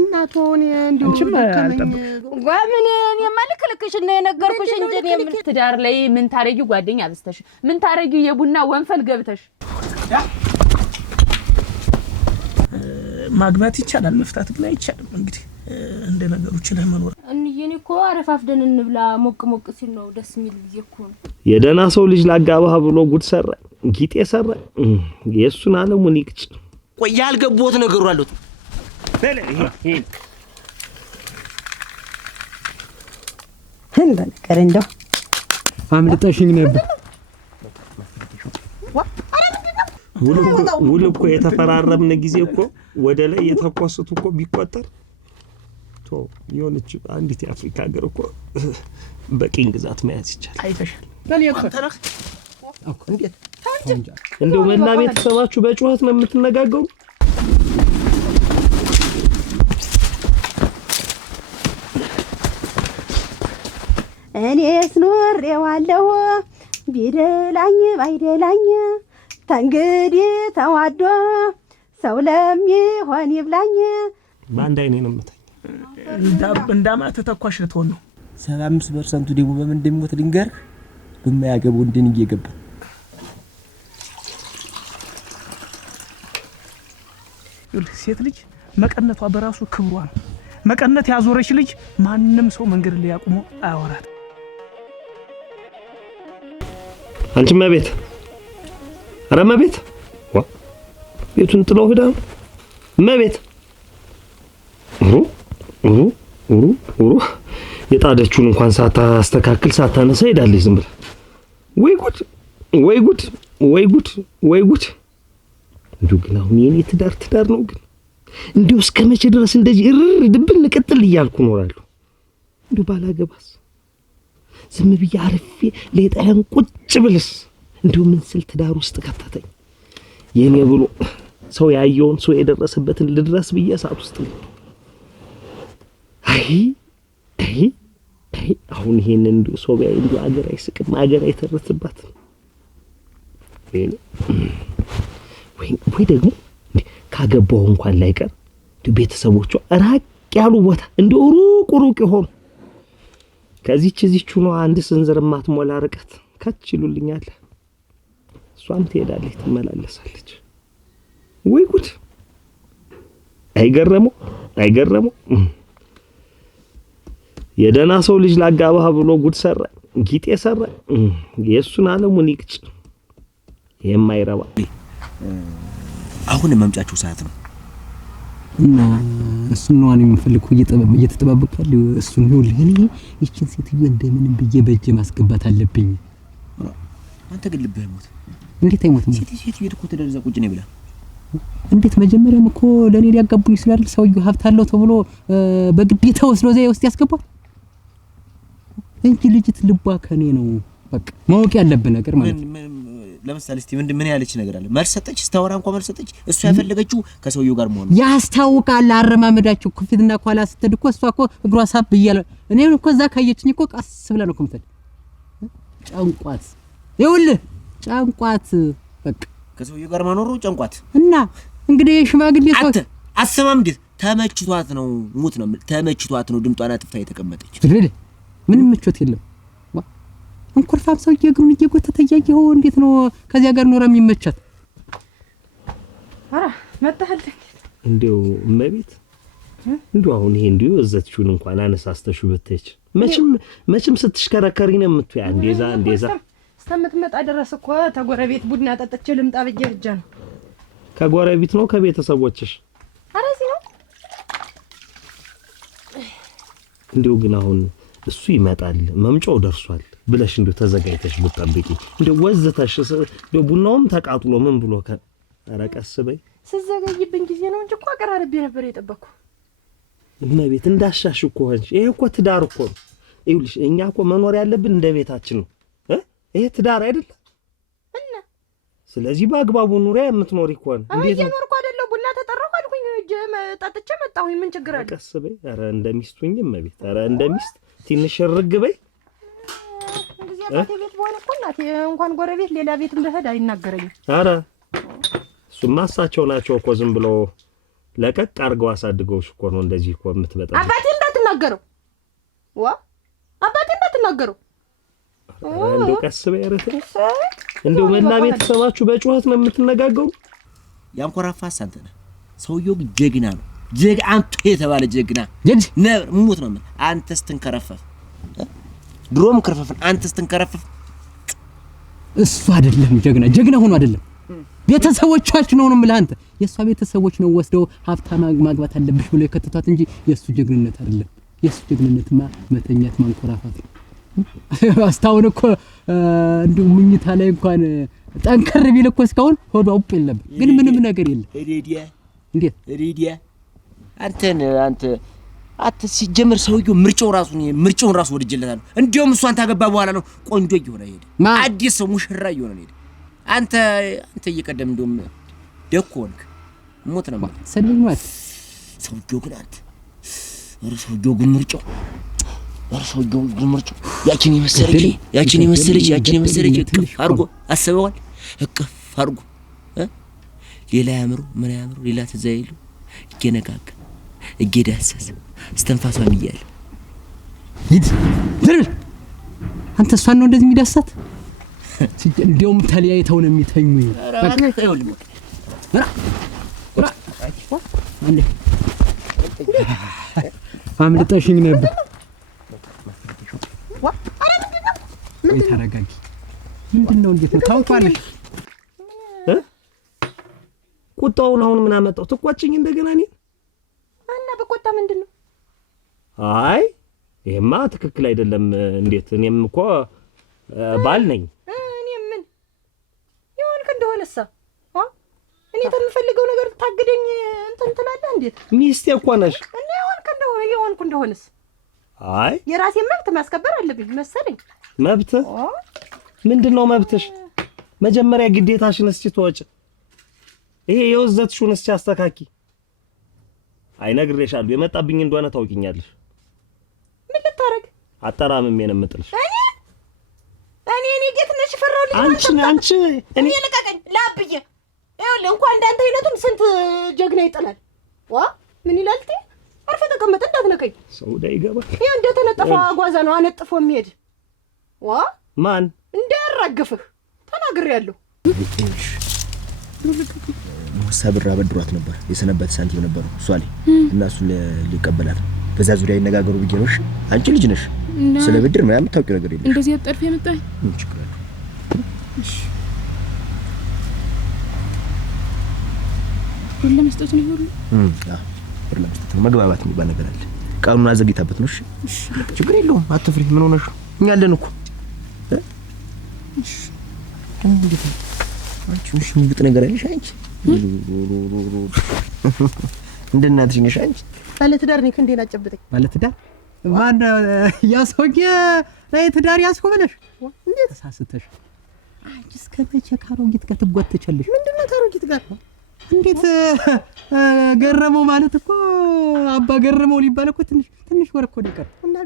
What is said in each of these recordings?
እናቶን እንዲው ወምን የማልከለከሽ እና የነገርኩሽ እንጂ ምን ትዳር ላይ ምን ታረጊ ጓደኛ አብስተሽ ምን ታረጊ የቡና ወንፈል ገብተሽ ማግባት ይቻላል መፍታት ግን አይቻልም እንግዲህ እንደ ነገሮች ለመኖር እንየኔ እኮ አረፋፍደን እንብላ ሞቅ ሞቅ ሲል ነው ደስ የሚል እኮ ነው የደና ሰው ልጅ ላጋባህ ብሎ ጉድ ሰራ ጊጤ ሰራ የሱን ዓለሙን ይቅጭ ቆይ ያልገቦት ነገሩ አሉት በለ ይሄ እንደ ነገር እንደው አምልጠሽኝ ነበር ውል እኮ የተፈራረምን ጊዜ እኮ ወደ ላይ የተቆስቱ እኮ ቢቆጠር ቶ የሆነች አንዲት የአፍሪካ ሀገር እኮ በቂን ግዛት መያዝ ይቻላል አይተሻል በል የቆጠረህ እኮ እንዴት እንደው መላ ቤተሰባችሁ በጩኸት ነው የምትነጋገሩ እኔስ ኖሬዋለሁ ቢደላኝ ባይደላኝ ተንግዲህ ተዋዶ ሰው ለሚሆን ይብላኝ ባንድ አይኔ ነው የምተኝ እንዳማተ ተኳሽ ልትሆን ነው 75% ደግሞ በምን እንደሚሞት ድንገርህ በማያገባው እንደን እየገባ ሴት ልጅ መቀነቷ በራሱ ክብሯ ነው መቀነት ያዞረች ልጅ ማንንም ሰው መንገድ ላይ ያቆሞ አያወራት አንቺ መቤት አረ መቤት ዋ ቤቱን ጥለው ሄዳ መቤት የጣደችውን እንኳን ሳታስተካክል ሳታነሳ ሄዳለች ዝም ብላ ወይ ጉድ እንዴ ግን አሁን የኔ ትዳር ነው ግን እንዴው እስከመቼ ድረስ እንደዚህ ድብል ቅጥል እያልኩ ኖራለሁ እንዴው ባላገባስ ዝም ብዬ አርፌ ለጣያን ቁጭ ብልስ እንዴው ምን ስል ትዳር ውስጥ ከተተኝ የኔ ብሎ ሰው ያየውን ሰው የደረሰበትን ልድረስ ብዬ ሳት ውስጥ አይ አሁን ይሄን እንዴው ሰው ቢያይ እንዴው አገር አይስቅም አገር አይተረስባት ወይ ደግሞ ካገባው እንኳን ላይቀር ቤተሰቦቿ ራቅ ያሉ ቦታ እንደው ሩቅ ይሆን ከዚህች ነው አንድ ስንዝር ማትሞላ ርቀት ከች ይሉልኛል እሷም ትሄዳለች ትመላለሳለች ወይ ጉድ አይገረመው የደና ሰው ልጅ ላጋባህ ብሎ ጉድ ሰራ ጊጤ ሰራ የሱን ዓለሙን ይቅጭ የማይረባ አሁን መምጫችሁ ሰዓት ነው እና እሱን ነው እኔ የምፈልገው እየተጠባበቃለሁ እሱን ነው ለኔ እቺን ሴትዮ እንደምንም ብዬ በእጄ ማስገባት አለብኝ አንተ ግን ልብህ ሞት እንዴት አይሞትም ሴትዮ እኮ ተደረዘ ቁጭ ነው ብላ እንዴት መጀመሪያም እኮ ለኔ ሊያጋቡኝ ይችላል ሰውዬው ሀብት አለው ተብሎ በግዴታ ወስዶ ዘይ ውስጥ ያስገባል እንጂ ልጅት ልቧ ከኔ ነው በቃ ማወቅ ያለብን ነገር ማለት ለምሳሌ እስቲ ምን ያለች ነገር አለ መልሰጠች ስታወራ እንኳን መልሰጠች እሱ ያፈለገችው ከሰውየው ጋር መሆን ያስታውቃል አረማመዳቸው ከፊትና ኋላ ስትሄድ እኮ እሷ እኮ እግሯ ሳብ ይያለ እኔ እኮ እዛ ካየችኝ እኮ ቀስ ብላ ነው ኮምተል ጫንቋት ይኸውልህ ጫንቋት በቃ ከሰውየው ጋር ማኖሩ ጫንቋት እና እንግዲህ ሽማግሌ ሰው አሰማም እንዴ ተመችቷት ነው ሙት ነው ተመችቷት ነው ድምጧና ጥፍታ የተቀመጠች ምንም ምቾት የለም እንኩርፋም ሰው እየግሩን እየጎተተ ያየው እንዴት ነው ከዚያ ጋር ኖራ የሚመቻት አራ መጣህልኝ እንደው መቤት እንደው አሁን ይሄ እንደው እዘትሹን እንኳን አነሳስተሹ በተች መቼም ስትሽከረከሪ ነው የምትያ እንደዛ እስከምትመጣ ድረስ እኮ ተጎረቤት ቡና ጠጥቼ ልምጣ ብዬ ብቻ ነው ከጎረቤት ነው ከቤተሰቦችሽ አራዚ ነው እንደው ግን አሁን እሱ ይመጣል መምጫው ደርሷል ብለሽ እንደው ተዘጋይተሽ ብትጠብቂ እንደው ወዘተሽ እንደው ቡናውም ተቃጥሎ ምን ብሎ አረቀስ በይ ስዘጋይብኝ ጊዜ ነው እንጂ እኮ አቀራርቤ ነበር የጠበቅኩ እመቤት እንዳሻሽ እኮ ሆንሽ ይሄ እኮ ትዳር እኮ ነው ይኸውልሽ እኛ እኮ መኖር ያለብን እንደ ቤታችን ነው ይሄ ትዳር አይደል እና ስለዚህ በአግባቡ ኑሪያ የምትኖሪ እኮ ነው እንዴት ነው ኖርኩ አይደለም ቡና ተጠራሁ አልኩኝ እጄ ጠጥቼ መጣሁኝ ምን ችግር አለ ቀስ በይ ኧረ እንደሚስቱኝ እመቤት ኧረ እንደሚስት ትንሽ ርግ በይ እንደዚህ አባቴ ቤት ሆነ እኮ እናቴ እንኳን ጎረቤት ሌላ ቤት እንደሄድ አይናገረኝም ኧረ እሱማ እሳቸው ናቸው እኮ ዝም ብሎ ለቀቅ አድርገው አሳድገውሽ እኮ ነው እንደዚህ እኮ የምትበጣው። አባቴ እንዳትናገረው አባቴ እንዳትናገረው። እንደው ቀስ በይ እረፍ። እንደው መላ ቤተሰባችሁ በጩኸት ነው የምትነጋገሩ። ያንኮራፋስ አንተ ነህ። ሰውየው ጀግና ነው። አንተ የተባለ ጀግና ነበር። ሙት ነው አንተ ስትንከረፈፍ ድሮም ከረፈፈን አንተ ስትንከረፈፍ እሱ አይደለም ጀግና ሆኖ አይደለም ቤተሰቦቻችን ነው ማለት አንተ የሷ ቤተሰቦች ነው ወስደው ሀብታም ማግባት አለብሽ ብሎ የከተቷት እንጂ የሱ ጀግንነት አይደለም። የሱ ጀግንነትማ መተኛት ማንኮራፋት ነው። አስታውን እኮ እንደው ምኝታ ላይ እንኳን ጠንከር ቢል እኮ እስካሁን ሆዷ ውጥ የለም፣ ግን ምንም ነገር የለም። ሬዲያ እንዴት ሬዲያ አንተ ሲጀምር ሰውየው ምርጫውን ራሱ ወድጀለታለሁ። እንዲያውም እሷን ታገባ በኋላ ነው ቆንጆ እየሆነ ሄደ። አዲስ ሰው ሙሽራ እየሆነ ሄደ። አንተ እየቀደም እንደውም ደኮንክ ሞት ነው ማለት ሰልኝዋት ሰውየው ግን አንተ ሰውየው ግን ምርጫው ያቺን የመሰለች እቅፍ አድርጎ አሰበዋል። እቅፍ አድርጎ ሌላ ያምሩ ምን ያምሩ ሌላ ተዛይሉ እየነካካ እየዳሰሰ እስተንፋሷን እያለ ይድ አንተ እሷን ነው እንደዚህ የሚዳሳት? እንደውም ተለያይተው ነው የሚተኙ። በቃ ይኸውልህ አንዴ አምልጠሽኝ ነበር። ተረጋጊ። ምንድነው? እንዴት ነው ታውቃለሽ? ቁጣውን አሁን ምን አመጣው? ትቆጭኝ እንደገና እኔ እና በቆጣ ምንድነው? አይ ይሄማ ትክክል አይደለም። እንዴት? እኔም እኮ ባል ነኝ። እኔ ምን ይሆንክ እንደሆነሳ እኔ ተምፈልገው ነገር ታግደኝ እንትን ትላለህ። እንዴት? ሚስቴ እኮ ነሽ። እና ይሆንክ እንደሆነስ አይ የራሴን መብት ማስከበር አለብኝ መሰለኝ። መብት ምንድነው? መብትሽ መጀመሪያ ግዴታሽን እስቲ ተወጪ። ይሄ የወዘትሽውን እስቲ አስተካኪ። አይ ነግሬሻለሁ፣ የመጣብኝ እንደሆነ ታውቂኛለሽ። ምን ልታረግ? አጠራምም የምጥልሽ እኔ ጌትነሽ ፈራው ልጅ አንቺ እኔ ለቀቀኝ ላብዬ። ይኸውልህ እንኳን እንዳንተ አይነቱን ስንት ጀግና ይጥላል። ምን ይላልቲ? አርፈህ ተቀመጥ እንዳትነከኝ። ሰው ዳይ ይገባል። ይሄ እንደተነጠፈ አጓዛ ነው አነጥፎ የሚሄድ ማን እንዳያራግፍህ ተናግሬያለሁ። ሙሳብራ በድሯት ነበር የሰነበት ሳንቲም ነበር እሷ ላይ እና እሱ ሊቀበላት በዛ ዙሪያ ይነጋገሩ ብዬ ነው። እሺ አንቺ ልጅ ነሽ፣ ስለ ብድር ነው የምታውቂው ነገር የለም። እንደዚህ አጠርፍ የመጣኝ ምን ችግር አለ? እሺ ሁሉ መስጠት ነው ሁሉ ሁሉ መስጠት ነው። መግባባት የሚባል ነገር አለ። ቃሉን አዘግይታበት ነው። እሺ ችግር የለውም። አትፍሪ። ምን ሆነሽ? እኛ አለን እኮ። እሺ እንዴት ነው አንቺ? እሺ ምንድን ነገር አለሽ አንቺ? እንደናትሽ ነሽ አንቺ። ባለትዳር ነኝ። እንዴት አጨብጠኝ? ባለትዳር ማን ያሰውኝ ላይ ትዳር ያስቆመለሽ? እንዴት ተሳስተሽ? አንቺ እስከ መቼ ካሮጊት ጋር ትጓተቻለሽ? ምንድነው ካሮጊት ጋር? እንዴት ገረመው ማለት እኮ አባ ገረመው ሊባል እኮ ትንሽ ወር እኮ ነው። እና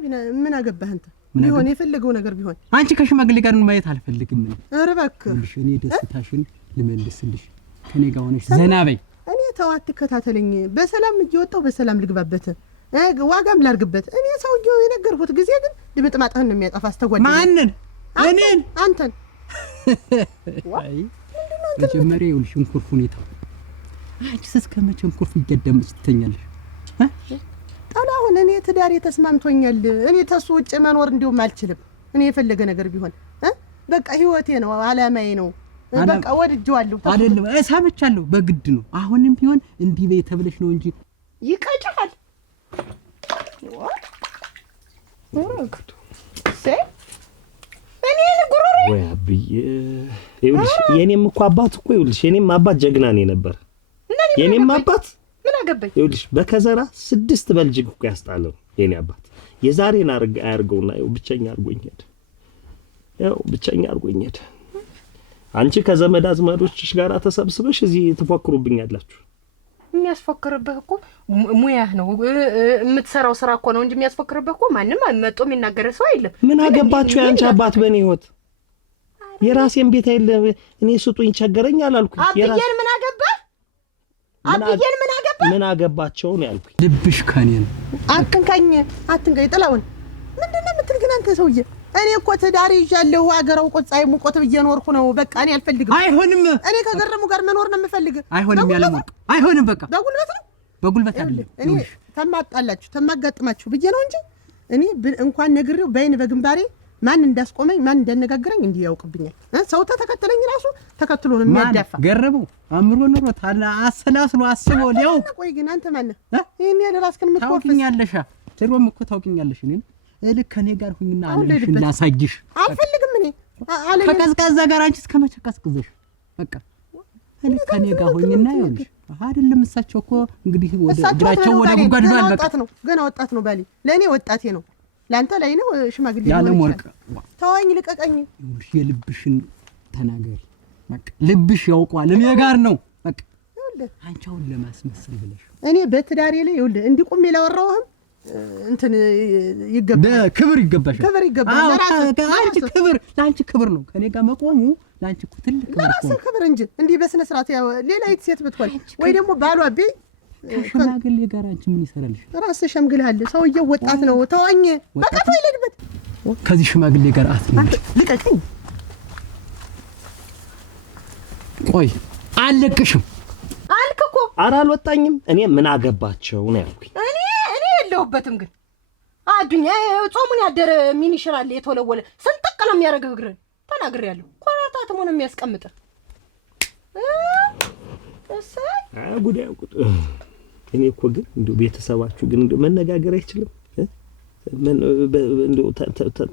ምን አገባህ አንተ? ቢሆን የፈለገው ነገር ቢሆን አንቺ ከሽማግሌ ጋር ማየት አልፈልግም። ኧረ እባክህ እኔ ደስታሽን ልመልስልሽ። ከኔ ጋር ሆነሽ ዘና በይ። እኔ ተው አትከታተለኝ። በሰላም እየወጣሁ በሰላም ልግባበት፣ ዋጋም ላርግበት። እኔ ሰውዬው የነገርኩት ጊዜ ግን ድምጥማጥህን ነው የሚያጠፋ። አስተጓደኝ ማንን? እኔን? አንተን። አይ መጀመሪያ ይኸውልሽ እንኩርፍ ሁኔታ አንቺ እስከ መቼ እንኩርፍ እያዳመጥሽ ትተኛለሽ? ጠላሁን እኔ ትዳሬ ተስማምቶኛል። እኔ ተሱ ውጭ መኖር እንዲሁም አልችልም። እኔ የፈለገ ነገር ቢሆን በቃ ህይወቴ ነው፣ አላማዬ ነው። በቃ ወድጄዋለሁ። አይደለም እሰምቻለሁ፣ በግድ ነው። አሁንም ቢሆን እንዲህ በይ ተብለሽ ነው እንጂ ይቀጫል። ወይ አብዬ ይኸውልሽ፣ የኔም እኮ አባት እኮ ይኸውልሽ፣ የኔም አባት ጀግና ነው ነበር። የኔም አባት ምን አገባኝ? ይኸውልሽ በከዘራ 6 በልጅግ እኮ ያስጣለው የኔ አባት። የዛሬን አያርገውና ይኸው ብቸኛ አርጎኝ ሄደ። አንቺ ከዘመድ አዝማዶችሽ ጋር ተሰብስበሽ እዚህ ትፎክሩብኛላችሁ። የሚያስፎክርብህ እኮ ሙያህ ነው፣ የምትሰራው ስራ እኮ ነው እንጂ የሚያስፎክርብህ እኮ ማንም መጥቶ የሚናገር ሰው የለም። ምን አገባችሁ ያንቺ አባት በኔ ህይወት? የራሴን ቤት አይደለም እኔ ስጡኝ ቸገረኝ አላልኩኝ። አብዬን ምን አገባህ? አብዬን ምን አገባቸው ነው ያልኩኝ። ልብሽ ከኔ ነው። አትንካኝ ጥላውን። ምንድነው የምትል ግን አንተ ሰውዬ? እኔ እኮ ትዳር ይዣለሁ አገራው ቆጻይ ሙቆት ብዬ ኖርኩ ነው። በቃ እኔ አልፈልግም። አይሆንም። እኔ ከገረሙ ጋር መኖር ነው የምፈልግ። አይሆንም ያለ ወርቅ አይሆንም። በቃ በጉልበት አይደለም። እኔ ተማጋጥማችሁ ብዬ ነው እንጂ እኔ እንኳን ነግሬው በይን በግንባሬ ማን እንዳስቆመኝ ማን እንዳነጋግረኝ እንዲህ ያውቅብኛል። ሰው ተከተለኝ ራሱ ተከትሎ ነው የሚያዳፋ። ገረመው አምሮ ኑሮ ታላ አሰላስሎ አስቦ ሊያው። ቆይ ግን አንተ ማን ነህ? ይሄን ያለ ራስከን የምትቆፍስ ታውቂኛለሽ። ድሮም እኮ ታውቂኛለሽ። እኔን ልክ ከኔ ጋር ሁኝና አለሽ ላሳጅሽ። አልፈልግም። እኔ ከቀዝቃዛ ጋር አንቺ እስከመቼ ቀዝቅዘሽ? በቃ ልክ ከኔ ጋር ሁኝና ይኸውልሽ። አይደለም እሳቸው እኮ እንግዲህ ወደ እግራቸው ወደ ጉድጓድ ነው። በቃ ገና ወጣት ነው ባሊ። ለኔ ወጣቴ ነው። ላንተ ላይ ነው ሽማግሌ ነው። ያለ ወርቅ ተወኝ፣ ልቀቀኝ። ይኸውልሽ የልብሽን ተናገሪ። በቃ ልብሽ ያውቋል እኔ ጋር ነው። በቃ አንቺ አሁን ለማስመሰል ብለሽ እኔ በትዳሬ ላይ ይኸውልህ እንዲቆም የላወራውህም እንትን ይገባል። ክብር ይገባሻል። ክብር ይገባል። አንቺ ክብር ላንቺ ክብር ነው። ከኔ ጋር መቆሙ ላንቺ እኮ ትልቅ ክብር ነው። ለራስህ ክብር እንጂ እንዲህ በስነ ስርዓት ያው ሌላ ሴት ብትሆን ወይ ደግሞ ባሏ ቤ ሽማግሌ ጋር አንቺ ምን ይሰራልሽ? ራስህ ሸምግልሃል። ሰውዬው ወጣት ነው። ተወኝ በቃ ተይልበት። ከዚህ ሽማግሌ ጋር አትነሽ። ልቀቀኝ። ቆይ አልለቅሽም አልክ እኮ። ኧረ አልወጣኝም። እኔ ምን አገባቸው ነው ያልኩኝ። እኔ የለሁበትም። ግን አዱኛ ጾሙን ያደረ ምን ይሽራል? የተወለወለ ስንጥቅ ነው የሚያደርገው እግርን። ተናግሬያለሁ። ኮራታት ሆነ የሚያስቀምጥ እሰይ ጉዳይ ቁጥ እኔ እኮ ግን እንደው ቤተሰባችሁ ግን እንደው መነጋገር አይችልም? እንደው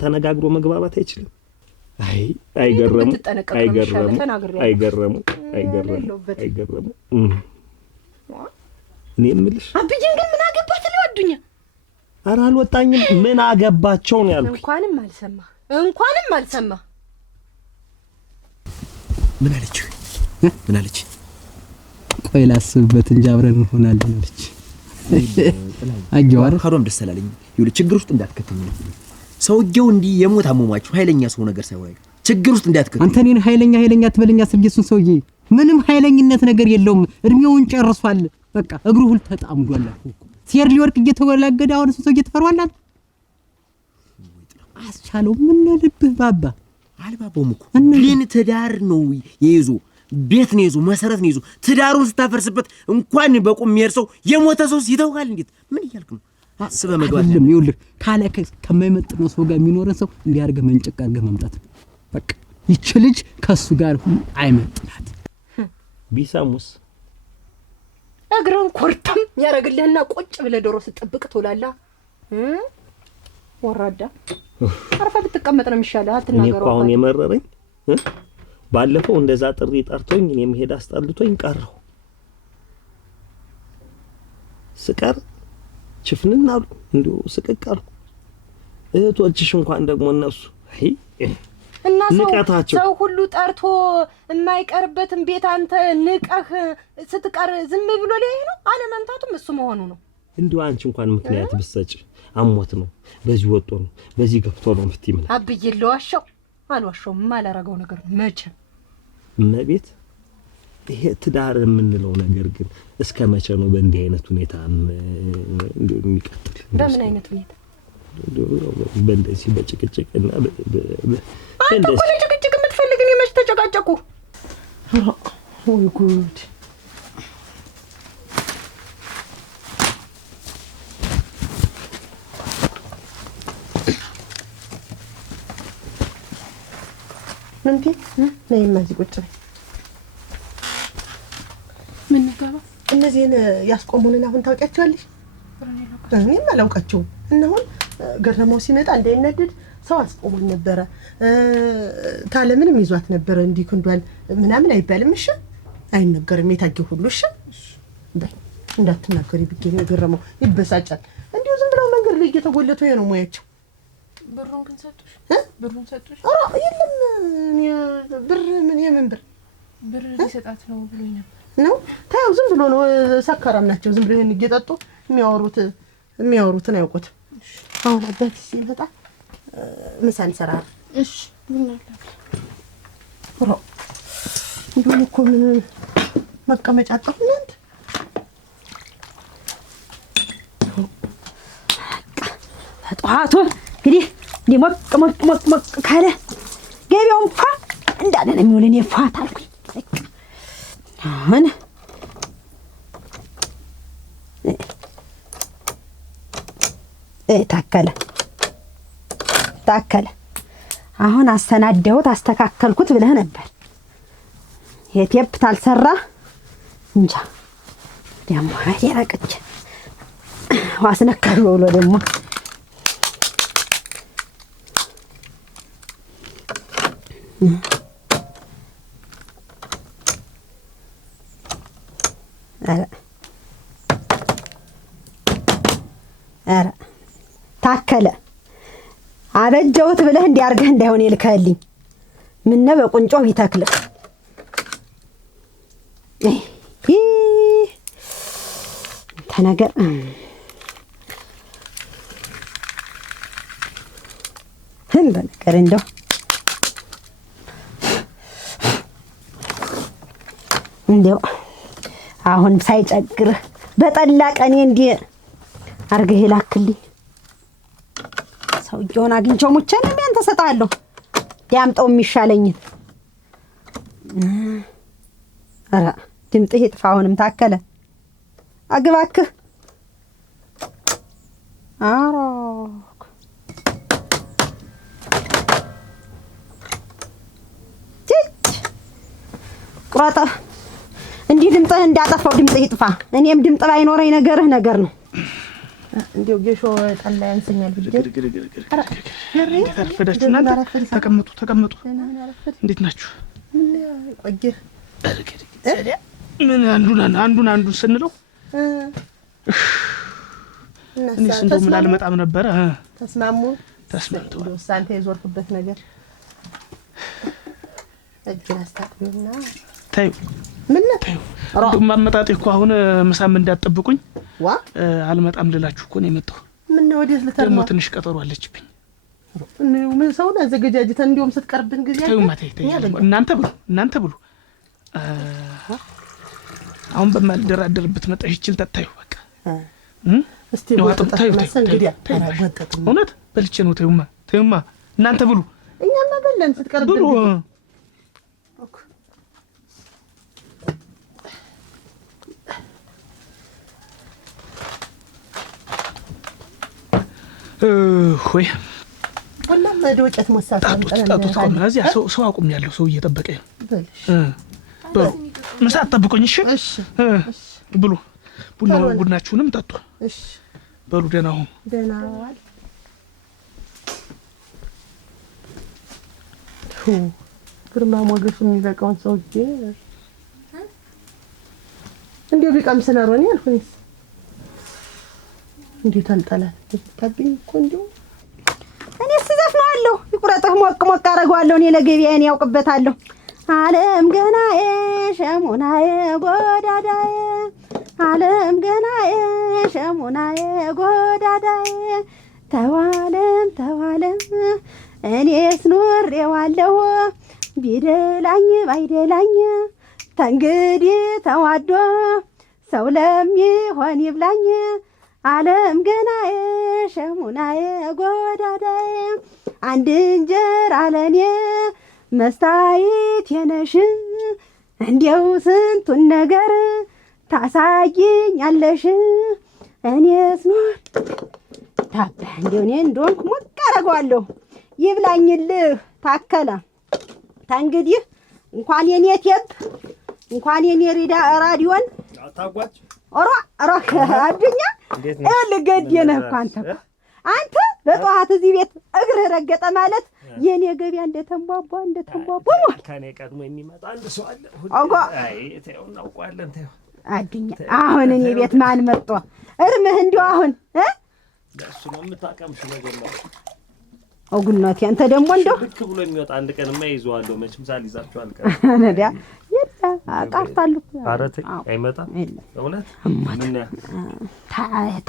ተነጋግሮ መግባባት አይችልም? አይገረሙ። እኔ የምልሽ አብዬን ግን ምን አገባት ነው አዱኛ? ኧረ አልወጣኝም። ምን አገባቸው ነው ያልኩኝ። እንኳንም አልሰማ። ምን አለች? ምን አለች? ቆይ ላስብበት እንጂ አብረን እንሆናለን አለች። አየዋር ሀዶም ደስ አላለኝ። ይኸውልህ ችግር ውስጥ እንዳትከተኝ ነው። ሰውየው እንዲህ የሞት አሟሟችሁ ኃይለኛ ሰው ነገር ሳይሆን ችግር ውስጥ እንዳትከተኝ። አንተ እኔን ኃይለኛ ትበለኛ ስልጌሱን ሰውዬ ምንም ኃይለኝነት ነገር የለውም። እድሜውን ጨርሷል። በቃ እግሩ ሁሉ ተጣምዷል እኮ ሲር ሊወርቅ እየተወላገደ አሁን እሱ ሰውዬ ተፈሯል። አስቻለው ምን ልብህ ባባ አልባባውም እኮ ግን ትዳር ነው የይዞ ቤት ነው ይዞ መሰረት ነው ይዞ ትዳሩን ስታፈርስበት እንኳን በቁም የሚያርሰው የሞተ ሰው ይተውካል። እንዴት ምን ይያልክ ነው? አስበህ መግባት አይደለም። ይኸውልህ ካለከ ከማይመጥነው ሰው ጋር የሚኖርን ሰው እንዲያርገህ መንጨቅ አድርገህ መምጣት በቃ። ይች ልጅ ከሱ ጋር አይመጥናት። ቢሳሙስ እግረን ኮርተም ያረግልህና ቁጭ ብለህ ዶሮ ስጠብቅ ትውላለህ። ወራዳ አርፈህ ብትቀመጥ ነው የሚሻለው። አትናገረው። እኔ አሁን የመረረኝ ባለፈው እንደዛ ጥሪ ጠርቶኝ እኔ መሄድ አስጠልቶኝ ቀረሁ። ስቀር ችፍንና አሉ እንደው ስቅቅ አልኩ። እህቶችሽ እንኳን ደግሞ እነሱ እና ሰው ሁሉ ጠርቶ የማይቀርበትን ቤት አንተ ንቀህ ስትቀር ዝም ብሎ ላይ ነው አለመምታቱም እሱ መሆኑ ነው። እንደው አንቺ እንኳን ምክንያት ብትሰጪ አሞት ነው በዚህ ወጦ ነው በዚህ ገብቶ ነው ምትይ ምን አብዬ ለዋሻው አልዋሻውም ማላረጋው ነገር መቼ እመቤት ይሄ ትዳር የምንለው ነገር ግን እስከ መቼ ነው በእንዲህ አይነት ሁኔታ እንደው የሚቀጥል? በምን አይነት ሁኔታ? በእንደዚህ በጭቅጭቅና አንተ እኮ ለጭቅጭቅ የምትፈልግ ነው። መች ተጨቃጨቁ? ወይ ጉድ! ምንቴ ነይማ እዚህ ቁጭ በይ። ምን ነገር እነዚህን ያስቆሙንን አሁን ታውቂያቸዋለሽ? እኔም አላውቃቸውም። እነሆን ገረመው ሲመጣ እንዳይነድድ ሰው አስቆሙን ነበረ። ታለ ምንም ይዟት ነበረ። እንዲህ ክንዷን ምናምን አይባልም። እሺ አይነገርም። የታገው ሁሉ እሺ እንዳትናገሪ ብዬሽ ነው። ገረመው ይበሳጫል። እንዲሁ ዝም ብለው መንገድ ላይ እየተጎለቱ ነው ሙያቸው። ብሩን ግን ሰጡሽ? ብሩን ሰጡሽ? አዎ የለም። ብር ምን የምን ብር ሊሰጣት ነው ብሎኝ ነበር። ነው ታው ዝም ብሎ ነው። ሰከራም ናቸው። ዝም ብሎ ይሄን እየጠጡ የሚያወሩትን አያውቁት። አሁን አባቴ ሲመጣ ምሳ እንሰራለን። እሺ ምን አለ እንዲሁ እኮ ምን መቀመጫ አጣሁ እናንተ ጠዋቱ እንግዲህ እንዲህ ሞቅ ካለ ገቢያውም ፏ እንዳለ ነው የሚውል። እኔ ፏ ታልኩኝ አሁን ታከለ አሁን አሰናደሁት አስተካከልኩት ብለህ ነበር። የቴፕ ታልሰራ እንጃ ደግሞ ያረቀች ዋስነካሉ ብሎ ደግሞ ኧረ ታከለ አበጀሁት ብለህ እንዲያርገህ እንዳይሆን ይልከልኝ ምን በቁንጮ ቢተክልህ ተነገር በነገር እንደው አሁን ሳይጨግርህ በጠላ ቀኔ እንዲህ አርገህ ይላክልኝ። ሰውዬውን አግኝቼው ሙቼ ነው ያን ተሰጣለሁ ዲያምጠው የሚሻለኝን። ኧረ ድምጥህ ይጥፋ አሁንም ታከለ አግባክህ። አሮክ ቁራጣ እንዲህ ድምጥህ እንዳጠፋው ድምጥህ ይጥፋ። እኔም ድምጥ ባይኖረኝ ነገርህ ነገር ነው። እንዲው ጌሾ ጠላ ያንሰኛል ብዬ ተረፈዳችሁ እናንተ ተቀመጡ። እንዴት ናችሁ? ቆየ ምን አንዱን ስንለው እኔስ እንደው ምን አልመጣም ነበረ። ተስማምቶ ሳንተ የዞርኩበት ነገር እጅን አስታጥቢውና ታዩ ምን ታዩ እንደውም አመጣጤ እኮ አሁን ምሳም እንዳትጠብቁኝ አልመጣም ልላችሁ እኮ ነው የመጣው። ምን ነው ወዲስ ልተርማ ደግሞ ትንሽ ቀጠሮ አለችብኝ። ምን ሰውና አዘገጃጅተን እንዲውም ስትቀርብን ጊዜ እናንተ ብሉ አሁን በማልደራደርበት መጣሽ ይችል ተታዩ በቃ እስቲ ነው ታዩ እውነት በልቼ ነው። ተዩማ እናንተ ብሉ እኛማ በለን ስትቀርብን ብሉ። ሆይ ወላሂ መዶጨት መሳት ጣጣ እዚያ ሰው አቁሜያለሁ። ሰው እየጠበቀኝ ነው። ምሳ አትጠብቁኝ። እሺ ብሉ ቡናችሁንም ጠጡ። እሺ በሉ ደህና ሁኑ። ደህና ዋል። ግርማ ሞገሱ የሚበቃውን ሰውዬ እንዴ ቢቀምስ ነው ነው ያልኩኝስ። እንዴት አንጠላት ታብኝ እኮ እንዴ እኔስ ዘፍነዋለሁ። ይቁረጥህ ሞቅ አደርገዋለሁ። እኔ ለገበያዬን ያውቅበታለሁ። ዓለም ገናዬ ሸሙናዬ ጎዳዳዬ ዓለም ገናዬ ሸሙናዬ ጎዳዳዬ ተዋለም እኔስ ኖሬዋለሁ ቢደላኝ ባይደላኝ ተንግዲህ ተዋዶ ሰው ለሚሆን ይብላኝ ዓለም ገናዬ ሸሙናዬ ጎዳዳዬ አንድ እንጀራ ለኔ መስታየት የነሽ እንዲያው ስንቱን ነገር ታሳይኛለሽ እኔስ ኖር ታባ እንዲያው እኔ እንደሆንኩ ሞቅ አደርገዋለሁ። ይብላኝልህ ታከለ ታንግዲህ እንኳን የኔ ቴፕ እንኳን የኔ ራዲዮን አታጓጭ ኦሮ አዱኛ ልገድየነህ እኮ አንተ በጠዋት እዚህ ቤት እግርህ ረገጠ ማለት የኔ ገበያ እንደተንቧቧ ማለት ከኔ ቀድሞ የሚመጣ አንድ ሰው አለ። አይ ተይው እናውቀዋለን። ተይው አዱኛ አሁን እኔ ቤት ማን መጥቶ እርምህ እንዲያው አሁን ለእሱ ነው የምታቀምሽ ነገር ነው። ኦጉናቴ አንተ ደግሞ እንደው ልክ ብሎ የሚወጣ አንድ ቀንማ ይዘዋለሁ። መቼም ሳልይዛችሁ አልቀርም። ነዲያ አቃርታለሁ። ኧረ ተይ አይመጣም። እውነት ምን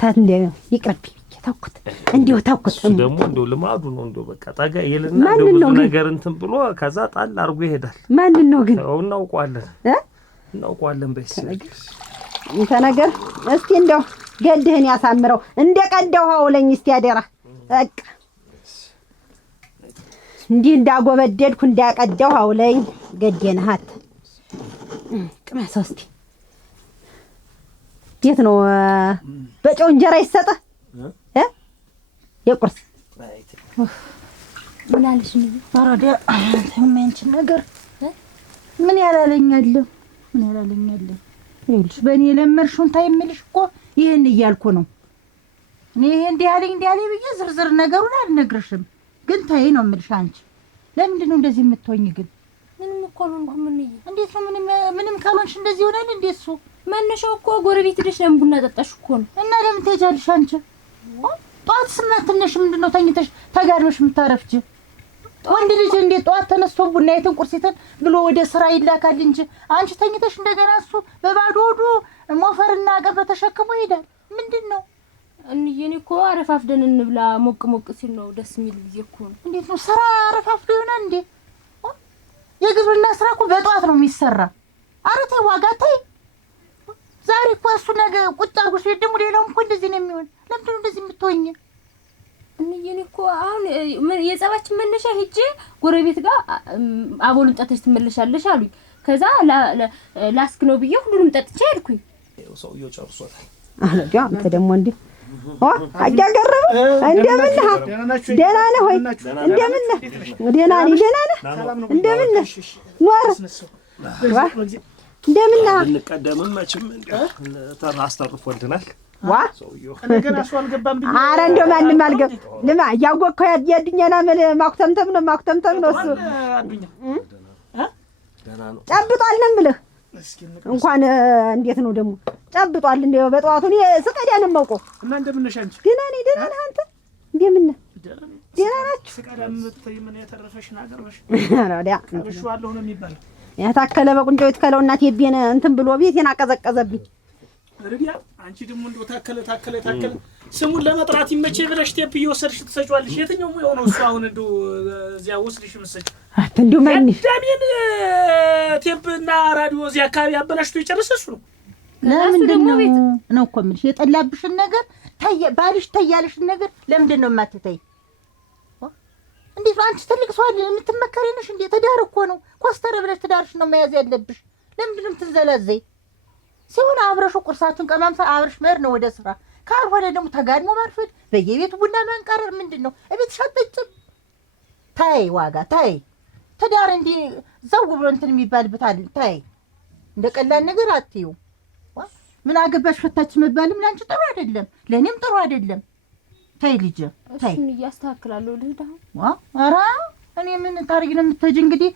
ታንደ ይቅርብ ተውኩት እንዲሁ ተውኩት። ደግሞ እንደው ልማዱ ነው። እንደው በቃ ጠጋ ይልና እንደው ብዙ ነገር እንትን ብሎ ከዛ ጣል አድርጎ ይሄዳል። ማን ነው ግን? እናውቀዋለን በይስ እንተ ነገር እስቲ እንደው ገድህን ያሳምረው እንደ ቀደው ሀውለኝ እስቲ አደራ በቃ እንዲህ እንዳጎበደድኩ እንዳቀደው አውለኝ ገደንሃት ቅመሰው እስቲ እንዴት ነው በጨው እንጀራ ይሰጠ የቁርስ ምን አለሽ ነው አራዳ ተመንች ነገር ምን ያላለኛል ይልሽ በእኔ ለመርሹን ታይምልሽ እኮ ይሄን እያልኩ ነው እኔ ይሄ እንዲህ ያለኝ ብዬ ዝርዝር ነገሩን አልነግርሽም ግን ታይ ነው የምልሽ አንቺ ለምንድን ነው እንደዚህ የምትሆኝ ግን ምንም እኮ አልሆንኩም እንዴት ነው ምንም ካልሆንሽ እንደዚህ ይሆናል እንዴ እሱ መነሻው እኮ ጎረቤት ሄደሽ ለምን ቡና ጠጣሽ እኮ ነው እና ለምን ትሄጃለሽ አንቺ ጧት ስናትነሽ ምንድነው ተኝተሽ ተጋድመሽ የምታረፍጂ ወንድ ልጅ እንዴት ጧት ተነስቶ ቡና ቁርሲተን ብሎ ወደ ስራ ይላካል እንጂ አንቺ ተኝተሽ እንደገና እሱ በባዶ ሆዱ ሞፈርና ቀበ ተሸክሞ ይሄዳል ምንድነው እንየኔ እኮ አረፋፍደን እንብላ ሞቅ ሲል ነው ደስ የሚል ጊዜ እኮ ነው እንዴት ነው ስራ አረፋፍዶ ይሆናል እንዴ የግብርና ስራ እኮ በጧት ነው የሚሰራ ኧረ ተይ ዋጋ ተይ ዛሬ እኮ እሱ ነገ ቁጭ አድርጎሽ ደግሞ ሌላውም እኮ እንደዚህ ነው የሚሆን ለምንድን ነው እንደዚህ የምትሆኝ እንየኔ እኮ አሁን የጸባችን መነሻ ሄጄ ጎረቤት ጋር አቦሉን ጠጥተሽ ትመለሻለሽ አሉኝ ከዛ ላስክ ነው ብዬ ሁሉንም ጠጥቼ ሄድኩኝ ሰውዬው ጨርሶታል አለዳ አንተ ደግሞ እንዴ አያገረም እንደምን ደህና ነህ ወይ እንደምን ነህ ደህና ነህ እንደምን ነህ ኖር እንደምን ነህ እንቀደምም መቼም አስተርፎልናል ዋ ነገና ሰው አልገባም ቢሆን ኧረ እንደው ማንም አልገባ ለማ ያወቅከው ያድኛና ማክተምተም ነው እሱ ደህና ነው ጨብጧል ነው የምልህ እንኳን እንዴት ነው ደግሞ ጨብጧል እንደው በጠዋቱ እኔ ስቀዳንም ማውቀው እና እንደምነሽ አንቺ ግን እኔ ደህና ነህ አንተ እንደምን ነህ ደህና ናችሁ ስቀዳም ተይ ምን ያተረፈሽን አገርበሽ አራዳ አብሽዋለሁ ነው የሚባለው ያታከለ በቁንጮ ይትከለው እናት የቤነ እንትን ብሎ ቤቴን አቀዘቀዘብኝ ረዲያ አንቺ ደግሞ እንደው ታከለ ስሙን ለመጥራት ይመቼ ብለሽ ቴፕ እየወሰድሽ ትሰጪዋለሽ የትኛው ሙያው ነው እሱ አሁን እንደው እዚያ ወስድሽ መስጭ እንደው ማን ዳሜን ቴፕና ራዲዮ እዚያ አካባቢ አበላሽቶ ይጨርሰሽ ነው ለምንድን ነው እኮ የምልሽ የጠላብሽን ነገር ባልሽ ተያለሽን ነገር ለምንድን ነው የማትተይ እንዴት አንቺ ትልቅ ሰው አይደል የምትመከሪ ነሽ እንዴ ተዳር እኮ ነው ኮስተር ብለሽ ተዳርሽ ነው መያዝ ያለብሽ ለምንድን ነው ትንዘላዘይ ሲሆን አብረሽ ቁርሳቱን ቀማምሳ አብረሽ መር ነው ወደ ስራ ካልሆነ ደግሞ ተጋድሞ ማርፈድ በየቤቱ ቡና ማንቀረር ምንድነው እቤት ሻጠጭም ታይ ዋጋ ታይ ተዳር እንዴ ዘው ብሎ እንትን የሚባልበት አለ ታይ እንደ ቀላል ነገር አትዩ ምን አገባሽ ፈታች መባልም ላንቺ ጥሩ አይደለም ለኔም ጥሩ አይደለም ታይ ልጅ ታይ እሱን ያስተካክላሉ ልህዳ ኧረ እኔ ምን ታርጊ ነው የምትሄጂ እንግዲህ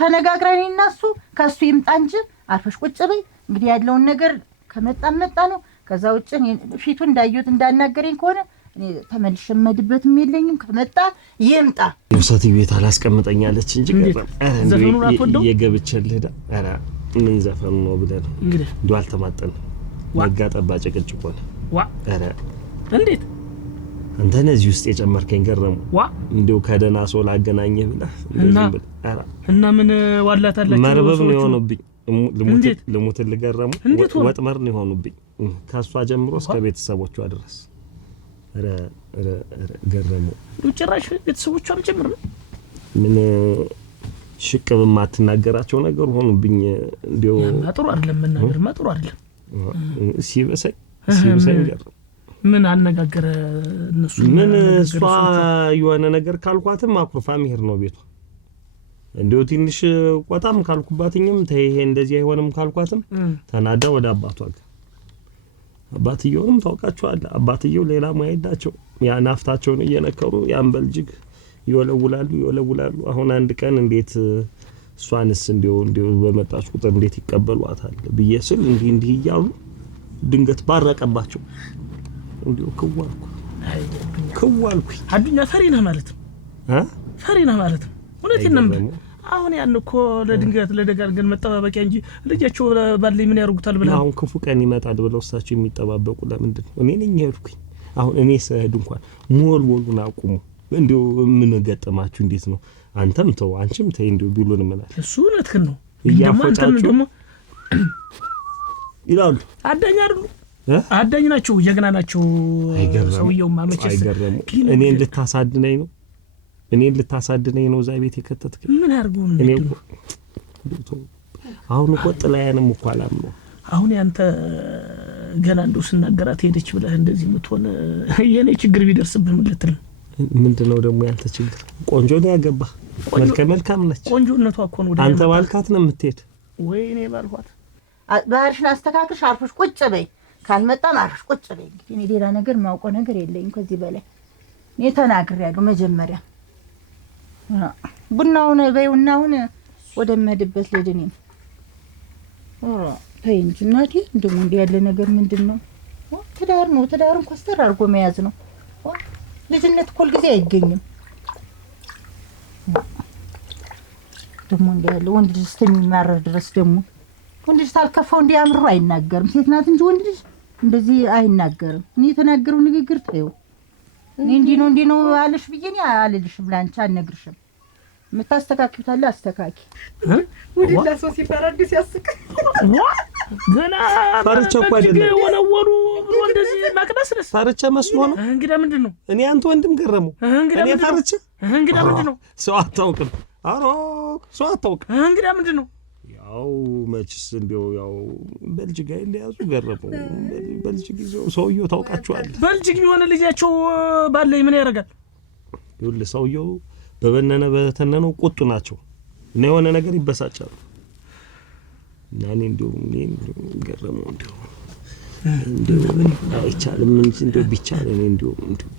ተነጋግረን እናሱ ከሱ ይምጣ እንጂ አርፈሽ ቁጭ በይ እንግዲህ ያለውን ነገር ከመጣ ነው ከዛ ውጭ ፊቱ እንዳየሁት እንዳናገረኝ ከሆነ እኔ ተመልሼ መድበትም የለኝም ከመጣ ይምጣ የውሰት ቤት አላስቀምጠኛለች እንጂ ዘፈኑን አትወደው የገብቸልህ ዳ አራ ምን ዘፈኑ ነው ብለህ ነው እንደው አልተማጠን ወጋ ጠባ ጭቅጭቅ ሆነ አራ እንዴት አንተ ነዚህ ውስጥ የጨመርከኝ ገረሙ እንደው ከደና ሰው ላገናኘህ ብለህ እና ምን ዋላታላችሁ መርበብ ነው የሆነብኝ ልሙት ልገረሙ ወጥመር ነው የሆኑብኝ ካሷ ጀምሮ እስከ ቤተሰቦቿ ድረስ ገረሙ ጭራሽ ቤተሰቦቿም ጀምር ነው ምን ሽቅብ ማትናገራቸው ነገር ሆኑብኝ እንደው ጥሩ አይደለም መናገር ጥሩ አይደለም ሲበሰኝ ገረሙ ምን አነጋገረ እነሱ ምን እሷ የሆነ ነገር ካልኳትም አኩርፋ መሄድ ነው ቤቷ እንደው ትንሽ ቆጣም ካልኩባትኝም ተይ እንደዚህ አይሆንም ካልኳትም ተናዳ ወደ አባቷ ጋር አባትየውም ታውቃቸዋለህ አባትየው ሌላ ማይዳቸው ያ ናፍታቸውን እየነከሩ ያን በልጅግ ይወለውላሉ አሁን አንድ ቀን እንዴት እሷንስ እንደው በመጣች ቁጥር እንዴት ይቀበሏታል ብዬስል እንዲህ እያሉ ድንገት ባረቀባቸው እንደው ከዋልኩ አዱኛ ፈሪና ማለት ፈሪና ማለት እውነቴን ነው አሁን ያን እኮ ለድንገት ለደጋልገን መጠባበቂያ እንጂ ልጃቸው ባለኝ ምን ያርጉታል ብለ አሁን ክፉ ቀን ይመጣል ብለው እሳቸው የሚጠባበቁ ለምንድን ነው እኔ ነኝ ያልኩኝ አሁን እኔ ሰህድ እንኳን ሞልሞሉን አቁሙ እንደው ምን ገጠማችሁ እንዴት ነው አንተም ተው አንቺም ተይ እንደው ቢሉን ማለት እሱ እውነትህን ነው እያፈጫችሁ ደግሞ ይላሉ አዳኛ አይደሉ አዳኝ ናቸው ጀግና ናቸው ሰውየው ማመቸስ አይገርም እኔ ልታሳድነኝ ነው እዛ ቤት የከተትክ ምን አርጉ ነው እኔ አሁን እኮ ጥላያንም እኮ አላምነው አሁን ያንተ ገና እንደው ስናገራት ሄደች ብለህ እንደዚህ ምትሆን የኔ ችግር ቢደርስብህ ምን ልትል ምንድነው ደግሞ ያንተ ችግር ቆንጆ ነው ያገባ መልካም ነች ቆንጆነቷ እኮ ነው አንተ ባልካት ነው የምትሄድ ወይኔ ባልኳት ባህርሽን አስተካክልሽ አርፈሽ ቁጭ በይ ካልመጣ ማርሽ ቁጭ በይ እንግዲህ እኔ ሌላ ነገር ማውቀው ነገር የለኝም ከዚህ በላይ እኔ ተናግሬያለሁ መጀመሪያ ቡናውን በይውናውን ወደመድበት ለድኔም ተይ እንጂ እናቴ እንደውም እንዲህ ያለ ነገር ምንድነው ትዳር ነው ትዳርን ኮስተር አድርጎ መያዝ ነው ልጅነት እኮ ጊዜ አይገኝም ደግሞ እንዲህ ያለ ወንድ ልጅ እስከሚማረር ድረስ ደግሞ ወንድ ልጅ ታልከፋው እንዲያምሩ አይናገርም ሴት ናት እንጂ ወንድ ልጅ እንደዚህ አይናገርም እኔ የተናገረው ንግግር ተይው እኔ እንዲህ ነው አለሽ ብዬኔ አልልሽም ላንቺ አልነግርሽም መታስተካክታለ አስተካኪ ወዲላ ሰው ሲፈረድስ ያስቅ ገና ፈርቼ እኮ አይደለም ወለወሉ ብሎ እንደዚህ ማቅደስነስ ፈርቼ መስሎ ነው እንግዳ ምንድነው እኔ አንተ ወንድም ገረመው እኔ ፈርቼ እንግዳ ምንድነው ሰው አታውቅም ሰው አታውቅም እንግዳ ምንድነው ያው መችስ እንደው ያው በልጅጋ ይያዙ ገረመው በልጅግ ሰውየው ታውቃቸዋል በልጅግ ቢሆን ልጃቸው ባለይ ምን ያደርጋል ይሁን ሰውየው በበነነ በተነነው ቁጡ ናቸው እና የሆነ ነገር ይበሳጫሉ እና እኔ እንደው ገረመው እንደው አይቻልም እንደው ቢቻል እኔ እንደው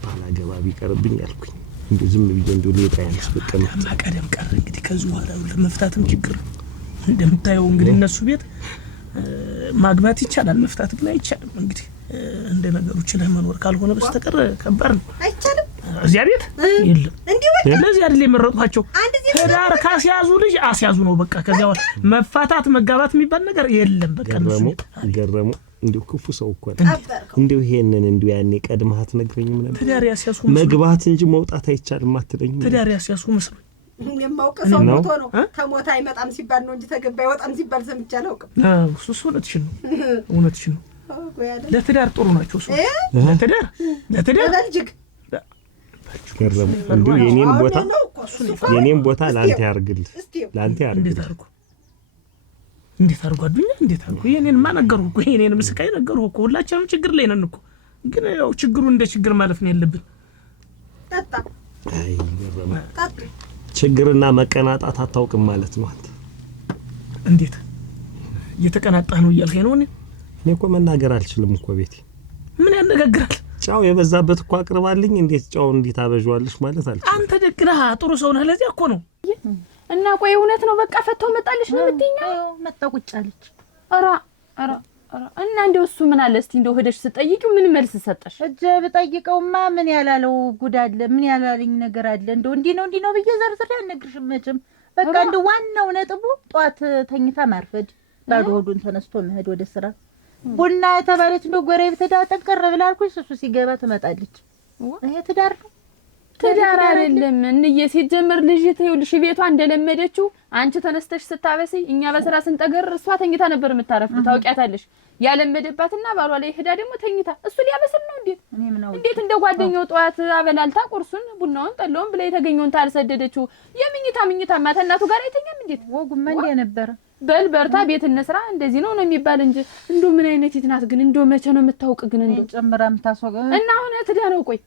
ባላገባ ቢቀርብኝ አልኩኝ እንደው ዝም ብዬ እንደው ሌጣ ያስፈቀም ማቀደም ቀረ እንግዲህ ከዚህ በኋላ ለመፍታትም ችግር እንደምታየው እንግዲህ እነሱ ቤት ማግባት ይቻላል መፍታት ግን አይቻልም እንግዲህ እንደ ነገሮች ለመኖር ካልሆነ በስተቀር ከባድ ነው አይቻልም እዚያ ቤት የለም ለዚህ አይደል የመረጥኋቸው ትዳር ካስያዙ ልጅ አስያዙ ነው በቃ ከዚያው መፋታት መጋባት የሚባል ነገር የለም በቃ እነሱ ገረሙ እንደው ክፉ ሰው እኮ እንደው ይሄንን እንደው ያኔ ቀድማት ነግረኝም ነበር ትዳር ያስያዙ መግባት እንጂ መውጣት አይቻልም አትለኝም ትዳር ያስያዙ መስሎኝ የማውቀው ሞቶ ነው ከሞታ አይመጣም ሲባል ነው እንጂ ተገባ ይወጣም ሲባል ሰምቼ አላውቅም እሱ እውነትሽ ነው ለትዳር ጥሩ ናቸው ሰው ለትዳር ለልጅግ ገረሙ እንደው የኔን ቦታ ላንተ ያርግልህ ላንተ ያርግልህ እንዴት አርጉ አዱኛ እንዴት አርጉ የኔን ማነገሩ እኮ የኔን ምስካይ ነገሩ እኮ ሁላችንም ችግር ላይ ነን እኮ ግን ያው ችግሩ እንደ ችግር ማለት ነው ያለብን ጠጣ አይ ገረሙ ችግርና መቀናጣት አታውቅም ማለት ነው አንተ እንዴት እየተቀናጣህ ነው እያልከኝ ነው እኔ እኮ መናገር አልችልም እኮ ቤቴ ምን ያነጋግራል ጫው የበዛበት እኮ አቅርባልኝ እንዴት ጫው እንዴት አበዣዋለሽ ማለት አልችልም አንተ ደግነህ ጥሩ ሰው ነህ ለዚያ እኮ ነው እና ቆይ እውነት ነው በቃ ፈተው መጣልሽ ነው የምትይኛው መጣ ቁጭ አለች ኧረ እና እንደው እሱ ምን አለ እስቲ እንደው ሄደሽ ስጠይቂው ምን መልስ ሰጠሽ እጀ በጠይቀውማ ምን ያላለው ጉድ አለ ምን ያላለኝ ነገር አለ እንደው እንዲህ ነው ብዬ ዘርዝሬ አልነግርሽም መቼም በቃ እንደው ዋናው ነጥቡ ጧት ተኝታ ማርፈድ ባዶ ሆዱን ተነስቶ መሄድ ወደ ስራ ቡና የተባለች እንደው ጎረቤት ተዳጠቀረ ብላልኩሽ እሱ ሲገባ ትመጣለች ይሄ ትዳር ነው ትዳር አይደለም እንዬ ሲጀመር ልጅ ተይውልሽ ቤቷ እንደለመደችው አንቺ ተነስተሽ ስታበስይ እኛ በስራ ስንጠገር እሷ ተኝታ ነበር የምታረፍው ታውቂያታለሽ ያለመደባትና ባሏ ላይ ሄዳ ደግሞ ተኝታ እሱ ሊያበስል ነው እንዴት እንደ ጓደኛው ጧት አበላልታ ቁርሱን ቡናውን ጠላውን ብላ የተገኘውን ታልሰደደችው የምኝታ ማተናቱ ጋር አይተኛም እንዴት ወጉማ እንደ ነበር በል በርታ ቤት እንስራ እንደዚህ ነው የሚባል እንጂ እንደው ምን አይነት ይትናት ግን እንደው መቼ ነው የምታውቅ ግን እንደው ጨምራም ታሶገ እና አሁን ትዳነው ቆይ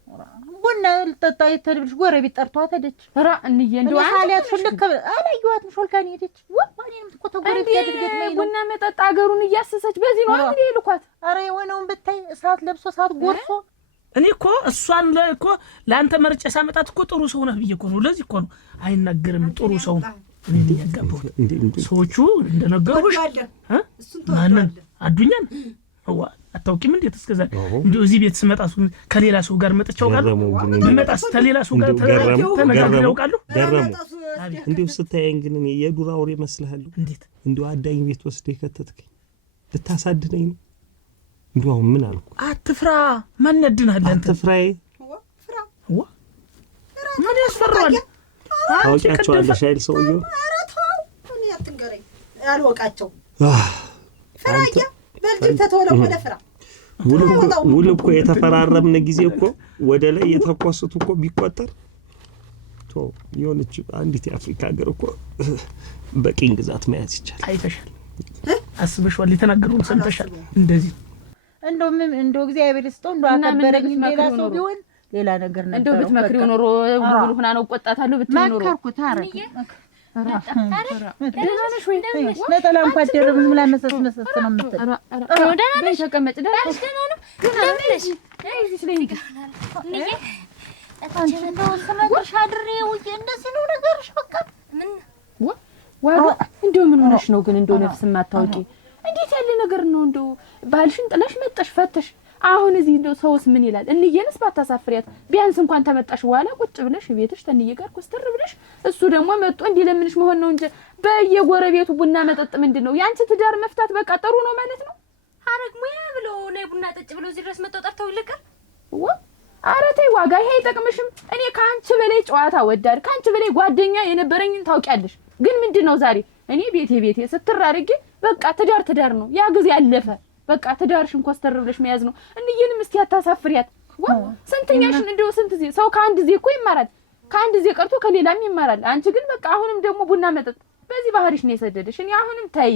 ቡና ልጠጣ የተልብሽ ጎረቤት ጠርቷት ሄደች ራ እንዬ እንደው አላያት ሹልክ አላየኋትም ሾልካን ሄደች ወማኔም እኮ ተጎረቤት ያድርገት ነው ቡና መጠጣ አገሩን እያሰሰች በዚህ ነው እንዴ ይልኳት አረ የሆነውን ብታይ እሳት ለብሶ እሳት ጎርሶ እኔ እኮ እሷን እኮ ላንተ መርጬ ሳመጣት እኮ ጥሩ ሰው ነህ ብዬ እኮ ነው ለዚህ እኮ ነው አይናገርም ጥሩ ሰው እኔ ያጋባው ሰዎቹ እንደነገሩሽ ማንን አዱኛን አታውቂም እንዴት እስከዛ እንደው እዚህ ቤት ስመጣ ከሌላ ሰው ጋር መጥቻው ጋር መጣስ ከሌላ ሰው ጋር ተነጋግረው ቃሉ ገረሙ እንደው ስታየኝ ግን እኔ የዱር አውሬ መስልሃለሁ እንዴት እንደው አዳኝ ቤት ወስደህ ከተትከኝ ልታሳድነኝ ነው እንደው አሁን ምን አልኩ አትፍራ ማን ያድናል አንተ አትፍራይ ምን ያስፈራል ታውቂያቸዋለሽ አይደል ሰውዬው ኧረ ተው እኔ አትንገረኝ ያልወቃቸው ፍራያ በልጅ ተተወለ ወደ ፍራ ውል እኮ የተፈራረምን ጊዜ እኮ ወደ ላይ የተኮሱት እኮ ቢቆጠር ቶ የሆነች አንዲት የአፍሪካ ሀገር እኮ በቅኝ ግዛት መያዝ ይቻላል። አይተሻል፣ አስበሽዋል፣ የተናገሩን ሰምተሻል። እንደዚህ እንደው እግዚአብሔር ይስጠው እንደው አከበረኝ ሌላ ሰው ቢሆን ሌላ ነገር ነበር። እንደው ብትመክሪው ኖሮ ጉብል ሆና ነው ቆጣታለሁ ብትይ ኖሮ መከርኩት። አረክ ደህናነሽ ወይ ነጠላ እንኳን ደረብ ምን ላይ መሰስ ነው የምትል ደህናነሽ ተቀመጭ ደህናነሽ ደህናነሽ እዚህ ስለይኝ እንዴ አንቺ እንደው ሰማሽ አድሬ ውጪ እንደዚህ ነው ነገርሽ። በቃ ምን ዋጋ እንደው ምን ሆነሽ ነው ግን እንደው ነፍስ ማታውቂ እንዴት ያለ ነገር ነው? እንደው ባልሽን ጥለሽ መጣሽ ፈተሽ አሁን እዚህ እንደው ሰውስ ምን ይላል? እንየንስ ባታሳፍሪያት ቢያንስ እንኳን ተመጣሽ በኋላ ቁጭ ብለሽ ቤትሽ ተንየ ጋር ኮስተር ብለሽ እሱ ደግሞ መጥቶ እንዲለምንሽ መሆን ነው እንጂ በየጎረቤቱ ቡና መጠጥ ምንድነው? ያንቺ ትዳር መፍታት በቃ ጥሩ ነው ማለት ነው። ሐረግ ሙያ ብለው ነው ቡና ጠጭ ብለው እዚህ ድረስ መጥተው ጠርተው ይልቀር ኧረ ተይ ዋጋ ይሄ አይጠቅምሽም። እኔ ካንቺ በላይ ጨዋታ ወዳድ ካንቺ በላይ ጓደኛ የነበረኝን ታውቂያለሽ። ግን ምንድነው ዛሬ እኔ ቤቴ ስትራርጊ በቃ ትዳር ነው። ያ ጊዜ አለፈ። በቃ ትዳርሽን ኮስተር ብለሽ መያዝ ነው። እንየንም እስኪ አታሳፍሪያት። ስንተኛሽን እንደው ስንት ጊዜ ሰው ከአንድ ጊዜ እኮ ይማራል። ከአንድ ጊዜ ቀርቶ ከሌላም ይማራል። አንቺ ግን በቃ አሁንም ደግሞ ቡና መጠጥ በዚህ ባህሪሽ ነው የሰደደሽ። እኔ አሁንም ተይ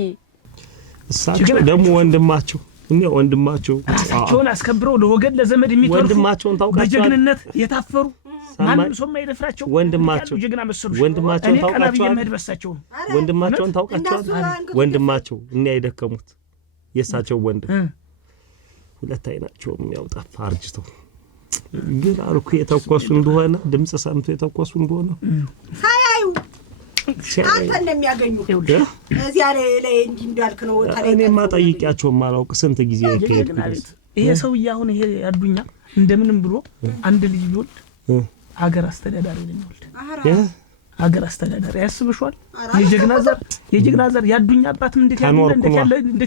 እሳቸው ደግሞ ወንድማቸው ራሳቸውን አስከብረው ለወገን ለዘመድ የሚተርፉ ወንድማቸውን ታውቃቸዋለህ? በጀግንነት የታፈሩ ማንም ሰው የማይደፍራቸው ወንድማቸው ጀግና መስሉሽ። ወንድማቸውን ታውቃቸዋለህ? ወንድማቸውን ታውቃቸዋለህ? ወንድማቸው እኛ የደከሙት የእሳቸው ወንድም ሁለት አይናቸውም ያው ጠፋ አርጅተው ግን አልኩ የተኮሱ እንደሆነ ድምጽ ሰምቶ የተኮሱ እንደሆነ ሳያዩ አንተ እንደሚያገኙ እዚያ ላይ እንዲህ እንዳልክ ነው። እኔማ ጠይቂያቸው ማላውቅ ስንት ጊዜ ይከይድኩት ይሄ ሰውዬ አሁን ይሄ ያዱኛ እንደምንም ብሎ አንድ ልጅ ቢወልድ አገር አስተዳዳሪ ነው የሚወልድ። አገር አስተዳዳሪ ያስብሽዋል። የጀግና ዘር ያዱኛ አባትም እንዴት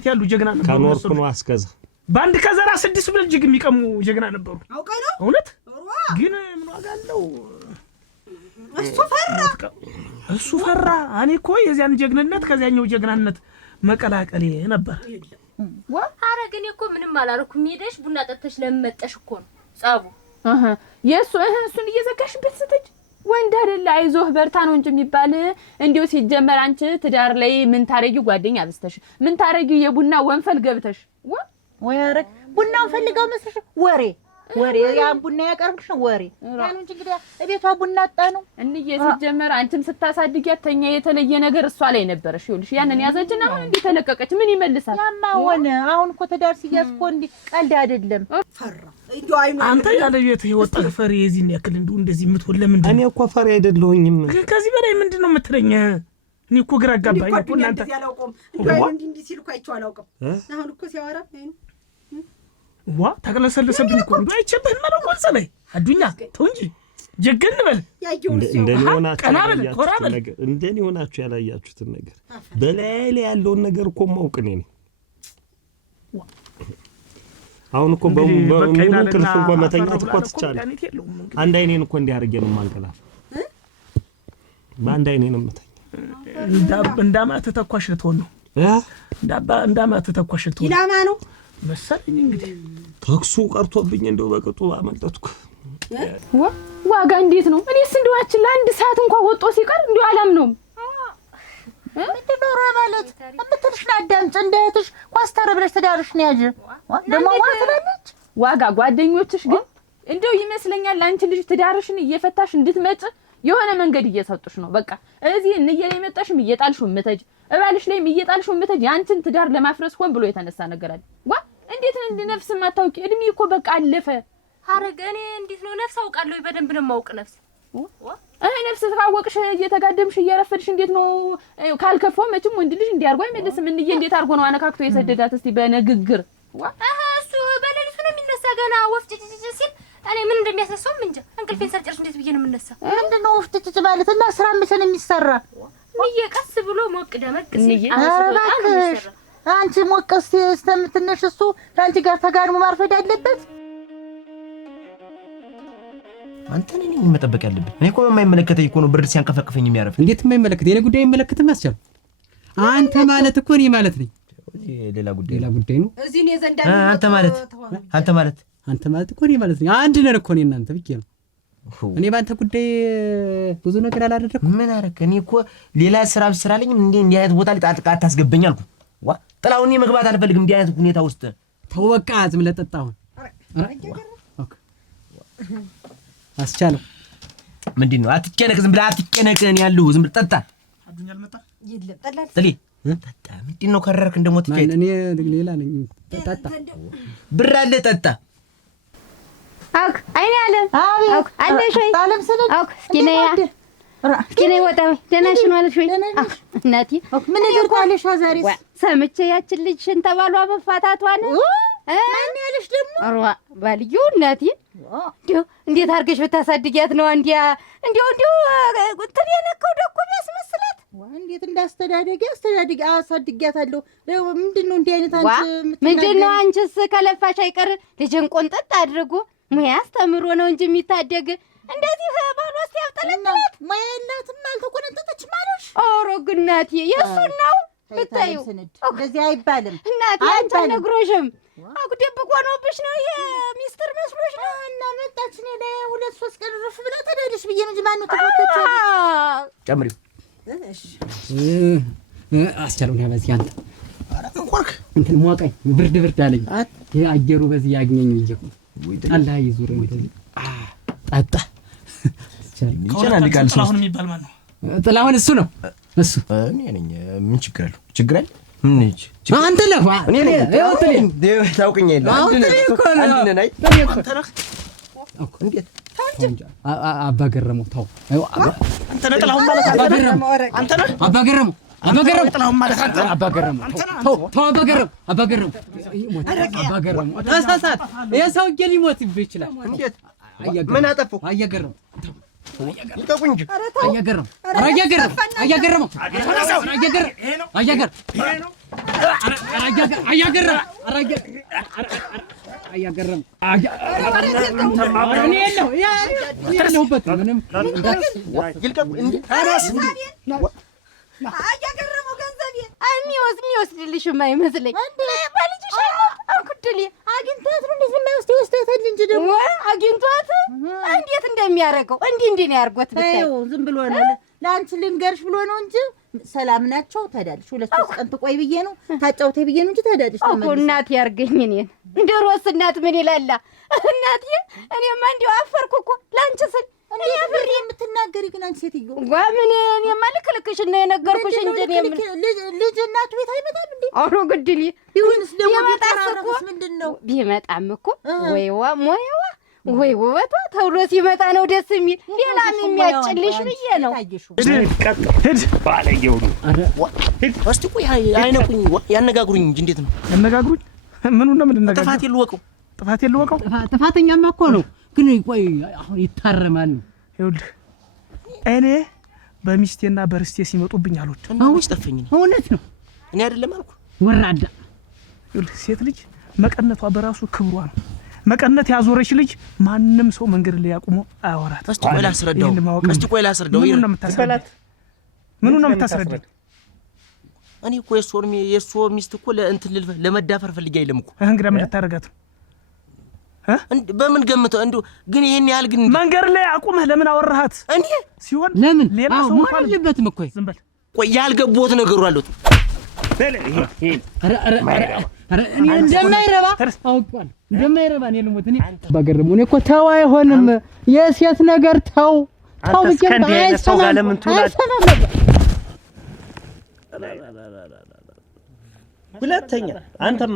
ያሉ ጀግና ነበሩ። ከኖርኩ ነው አስከዛ ባንድ ከዘራ 6 ብለ እጅግ የሚቀሙ ጀግና ነበሩ። አውቀው ነው እውነት ግን ምን ዋጋ አለው? እሱ ፈራ። እኔ እኮ የዚያን ጀግንነት ከዚያኛው ጀግናነት መቀላቀሌ ነበር። ኧረ ግን እኮ ምንም አላረኩም። ሄደሽ ቡና ጠጥተሽ ለመመጠሽ እኮ ነው ጻቡ እሱን እየዘጋሽበት ስትጅ ወንድ አይደለ አይዞህ በርታ ነው እንጂ የሚባል እንዲው ሲጀመር አንቺ ትዳር ላይ ምን ታረጊ ጓደኛ አብስተሽ ምን ታረጊ የቡና ወንፈል ገብተሽ ወይ አረ ቡናውን ፈልጋው መስልሽ ወሬ ያን ቡና ያቀርብሽ ወሬ ያን እንጂ እንግዲህ እቤቷ ቡና አጣ ነው እንዬ ሲጀመር አንቺም ስታሳድጊያት ተኛ የተለየ ነገር እሷ ላይ ነበርሽ። ይኸውልሽ ያንን ያዘችና አሁን እንዴ ተለቀቀች ምን ይመልሳል? ያማ ሆነ አሁን እኮ ትዳር ሲያዝ እኮ እንዴ ቀልድ አይደለም። ፈራ እንዴ አይኑ አንተ ያለ ቤት ይወጣ ፈሪ የዚህን ያክል እንደዚህ የምትወል ለምንድን? እኔ እኮ ፈሪ አይደለሁኝም። ከዚህ በላይ ምንድነው የምትለኝ? እኔ እኮ ግራ አጋባኝ እኮ እናንተ ያላውቀም እንዴ ሲል እኮ አይቼው አላውቅም። አሁን እኮ ሲያወራ ተቀለሰለሰብኝ እኮ እንደው አይቸብህም ማለት ነው። ሰለይ አዱኛ ተው እንጂ ጀገን በል እንደኔ ሆናችሁ ያላያችሁትን ነገር በላይ ያለውን ነገር እኮ ማውቅ ነኝ። አሁን እኮ በሙሉ ክልፍ እኮ መተኛት እኮ ትቻለህ። አንድ አይኔን እኮ እንዲያርገ ነው ማንቀላፍ በአንድ አይኔ ነው መተኛ እንዳማት ተኳሽ ልትሆን ነው እንዳማት ተኳሽ ልትሆን ኢላማ ነው መሰለኝ። እንግዲህ ተክሱ ቀርቶብኝ እንደው በቅጡ አመልጠትኩ። ዋጋ እንዴት ነው? እኔስ እንደዋችን ለአንድ ሰዓት እንኳን ወጦ ሲቀር እንደው አላምነውም። ምንድነው ማለት እምትልሽና አዳምጭ እንደህትሽ ኳስተር ብለሽ ትዳርሽን ያዥ ደሞ ዋትላለች። ዋጋ ጓደኞችሽ ግን እንደው ይመስለኛል አንቺ ልጅ ትዳርሽን እየፈታሽ እንድትመጭ የሆነ መንገድ እየሰጡሽ ነው። በቃ እዚህ እንየለ የመጣሽም እየጣልሽው ምተጅ እባልሽ ላይም እየጣልሽው ምተጅ ያንቺን ትዳር ለማፍረስ ሆን ብሎ የተነሳ ነገር አለ። እንዴት እንደ ነፍስ ማታውቂ እድሜ እኮ በቃ አለፈ። ሐረግ እኔ እንዴት ነው ነፍስ አውቃለሁ? በደንብ ነው ማውቅ ነፍስ ነፍስ ታወቅሽ እየተጋደምሽ እየረፈድሽ እንዴት ነው ካልከፋው መቼም ወንድ ልጅ እንዲያርጎ አይመለስም። እንዬ እንዴት አርጎ ነው አነካክቶ የሰደዳት? እስቲ በንግግር እሱ በሌሊቱ ነው የሚነሳ ገና ወፍጭጭጭ ሲል እኔ ምን እንደሚያሰሰው እንጂ እንቅልፌን ሳልጨርስ እንዴት ብዬ ነው የምነሳ? ምንድነው ወፍጭጭጭ ማለት? እና ስራ መቼም የሚሰራ ቀስ ብሎ ሞቅ ደመቅ ሲል እባክሽ አንቺ ሞቅ እስከምትነሽ እሱ ከአንቺ ጋር ተጋድሞ ማርፈድ አለበት። አንተ ነኝ መጠበቅ ያለብኝ። እኔ እኮ የማይመለከተኝ እኮ ነው ብርድ ሲያንቀፈቅፈኝ የሚያረፍ። እንዴት የማይመለከት የኔ ጉዳይ ይመለከተኝ አስቻል። አንተ ማለት እኮ እኔ ማለት ነኝ። ሌላ ጉዳይ ነው። እዚህ ነው ዘንዳ አንተ ማለት እኮ እኔ ማለት ነው። አንድ ነን እኮ እኔ እናንተ ብቻ ነው። እኔ ባንተ ጉዳይ ብዙ ነገር አላደረኩም። ምን አደረክ? እኔ እኮ ሌላ ስራ ብስራልኝ እንዲህ አይነት ቦታ ላይ አታስገበኝ አልኩ። ጥላሁን እኔ መግባት አልፈልግም እንዲህ አይነት ሁኔታ ውስጥ። ተው በቃ ዝም ብለህ ጠጣ። አሁን አስቻለው ምንድን ነው? አትጨነቅ፣ ዝም ብለህ አትጨነቅ። እኔ ያለሁ ዝም ብለህ ጠጣ። አዱኛል መጣ ይለም ጠላል ጥሊ ጠጣ። ምንድን ነው ከረርክ እንደሞት ትጨነቅ። እኔ ሌላ ነኝ። ጠጣ፣ ብር አለ ጠጣ። አውክ አይኔ አለ አውክ አለሽ ወይ አውክ እስኪ ነይ ወጣ ወይ ደህና ነሽ ማለት ወይ እናቴ ምን ይርታለሽ ዛሬ ሰምቼ ያችን ልጅሽን ተባሏ መፋታቷን ማን ያለሽ ደግሞ አሯ ባልዩ እናቴ እንዴት አድርገሽ ብታሳድጊያት ነው እንዲያው እንትን የነካው ደኮ ያስመስላት እንዴት እንዳስተዳደግ አሳድጊያታለሁ። ምንድነው እንዲህ አይነት አንቺ ምንድነው አንቺስ ከለፋሽ አይቀር ልጅን ቆንጠጥ አድርጎ ሙያ አስተምሮ ነው እንጂ የሚታደግ እንደዚህ ባሏስ ያፍጠለጥላት ሙያ የላትም አልተቆነጠጠች ማለሽ። ኦሮ ግናቴ የእሱን ነው ብታዩ እንደዚህ አይባልም እናቴ አንቺ ነግሮሽም አጉደብቆ ነውብሽ ነው የሚስጥር መስሎሽ ነው። እና መጣች እኔ ላይ 2-3 ቀን ረፍ ብላ ተዳድሽ ብዬ ነው እንጂ ማን ነው ተፈተች ጨምሪው። እሺ አስቻለው ነው በዚህ አንተ አረንኳክ እንትን ሞቀኝ ብርድ አለኝ። አየሩ በዚህ ያገኘኝ ይጀኩ አላህ ይዙር እንደዚህ ጠጣ ይቻላል። ጥላሁን የሚባል ማን ነው? ጥላሁን እሱ ነው እሱ። እኔ ነኝ። ምን ችግር አለው? ችግር አለ? ምን ነች? አንተ ለፋ እኔ ነኝ። ታውቀኝ የለ አንተ ነህ። አንተ ነህ እኮ እንዴት አባ ገረመው ተው። አንተ ነህ ጥላሁን ማለት አንተ ነህ አባ ገረመው ጥላሁን ማለት አንተ ነህ አባ ገረመው ተው አባ ገረመው ተሳሳት። የሰውዬ ሊሞትብህ ይችላል። እንዴት ምን አጠፋሁ? አያገረመው ይጠቁኝ እንጂ አያገረመው የሚወስድልሽማ አይመስለኝ ባልጅሽ አልኩድል አግኝቷት ነው እንደዚህ ማውስት ወስደታል እንጂ ደግሞ አግኝቷት እንዴት እንደሚያደርገው እንዲህ ነው ያርጓት ብታይ ዝም ብሎ ነው ለአንቺ ልንገርሽ ብሎ ነው እንጂ ሰላም ናቸው። ተዳድሽ 2-3 ቀን ትቆይ ብዬ ነው ታጫውተይ ብዬ ነው እንጂ ተዳድሽ እኮ እናት ያርገኝ እኔን እንደሮስ እናት ምን ይላል እናት እኔማ እንደው አፈርኩ እኮ ላንቺ ስል እኔ ብር የምትናገሪ ግን አንቺ ሴትዮ ምን እኔማ ልክልክሽ ነው የነገርኩሽ እንጂ ልጅ እናቱ ቤት አይመጣም እንዴ? አሁን ግድል ቢሆንስ ደግሞ ቢመጣስ ምንድነው? ቢመጣም እኮ ወይዋ ሞይዋ ወይ ውበቷ ተውሎ ሲመጣ ነው ደስ የሚል ሌላም የሚያጭልሽ ብዬ ነው። ሂድ ባለየው እስቲ ቆይ አይነቁኝ ያነጋግሩኝ እንጂ እንዴት ነው ያነጋግሩኝ? ምኑን ነው የምንነጋገረው? ጥፋቴን ልወቀው። ጥፋተኛማ እኮ ነው ግን ቆይ አሁን ይታረማል። ይኸውልህ እኔ በሚስቴና በርስቴ ሲመጡብኝ አልወድም። አሁን ይስጠፈኝ ነው። እውነት ነው። እኔ አይደለም አልኩ ወራዳ። ይኸውልህ ሴት ልጅ መቀነቷ በራሱ ክብሯ ነው። መቀነት ያዞረች ልጅ ማንም ሰው መንገድ ላይ ያቁሞ አያወራት። እስቲ ቆይ ላስረዳው። ምኑን ነው የምታስረዳው? እኔ እኮ የእሱ ሚስት እኮ ለመዳፈር ፈልጌ አይደለም እኮ። እንግዲህ ምን ልታረጋት ነው? በምን ገምተው እንደው ግን ይሄን ያህል ግን መንገድ ላይ አቁመህ ለምን አወራሃት? እኔ ሲሆን ለምን ሌላ ሰው እንኳን አለበትም እኮ ዝም በል። ቆይ ያልገቦት ነገሩ አለው። አረ እኔ እንደማይረባ አውቃለሁ። እንደማይረባ እኔ ልሞት እኔ ባገረሙ እኔ እኮ ተው አይሆንም። የሴት ነገር ተው ብቻ አይሰማም። ሁለተኛ አንተም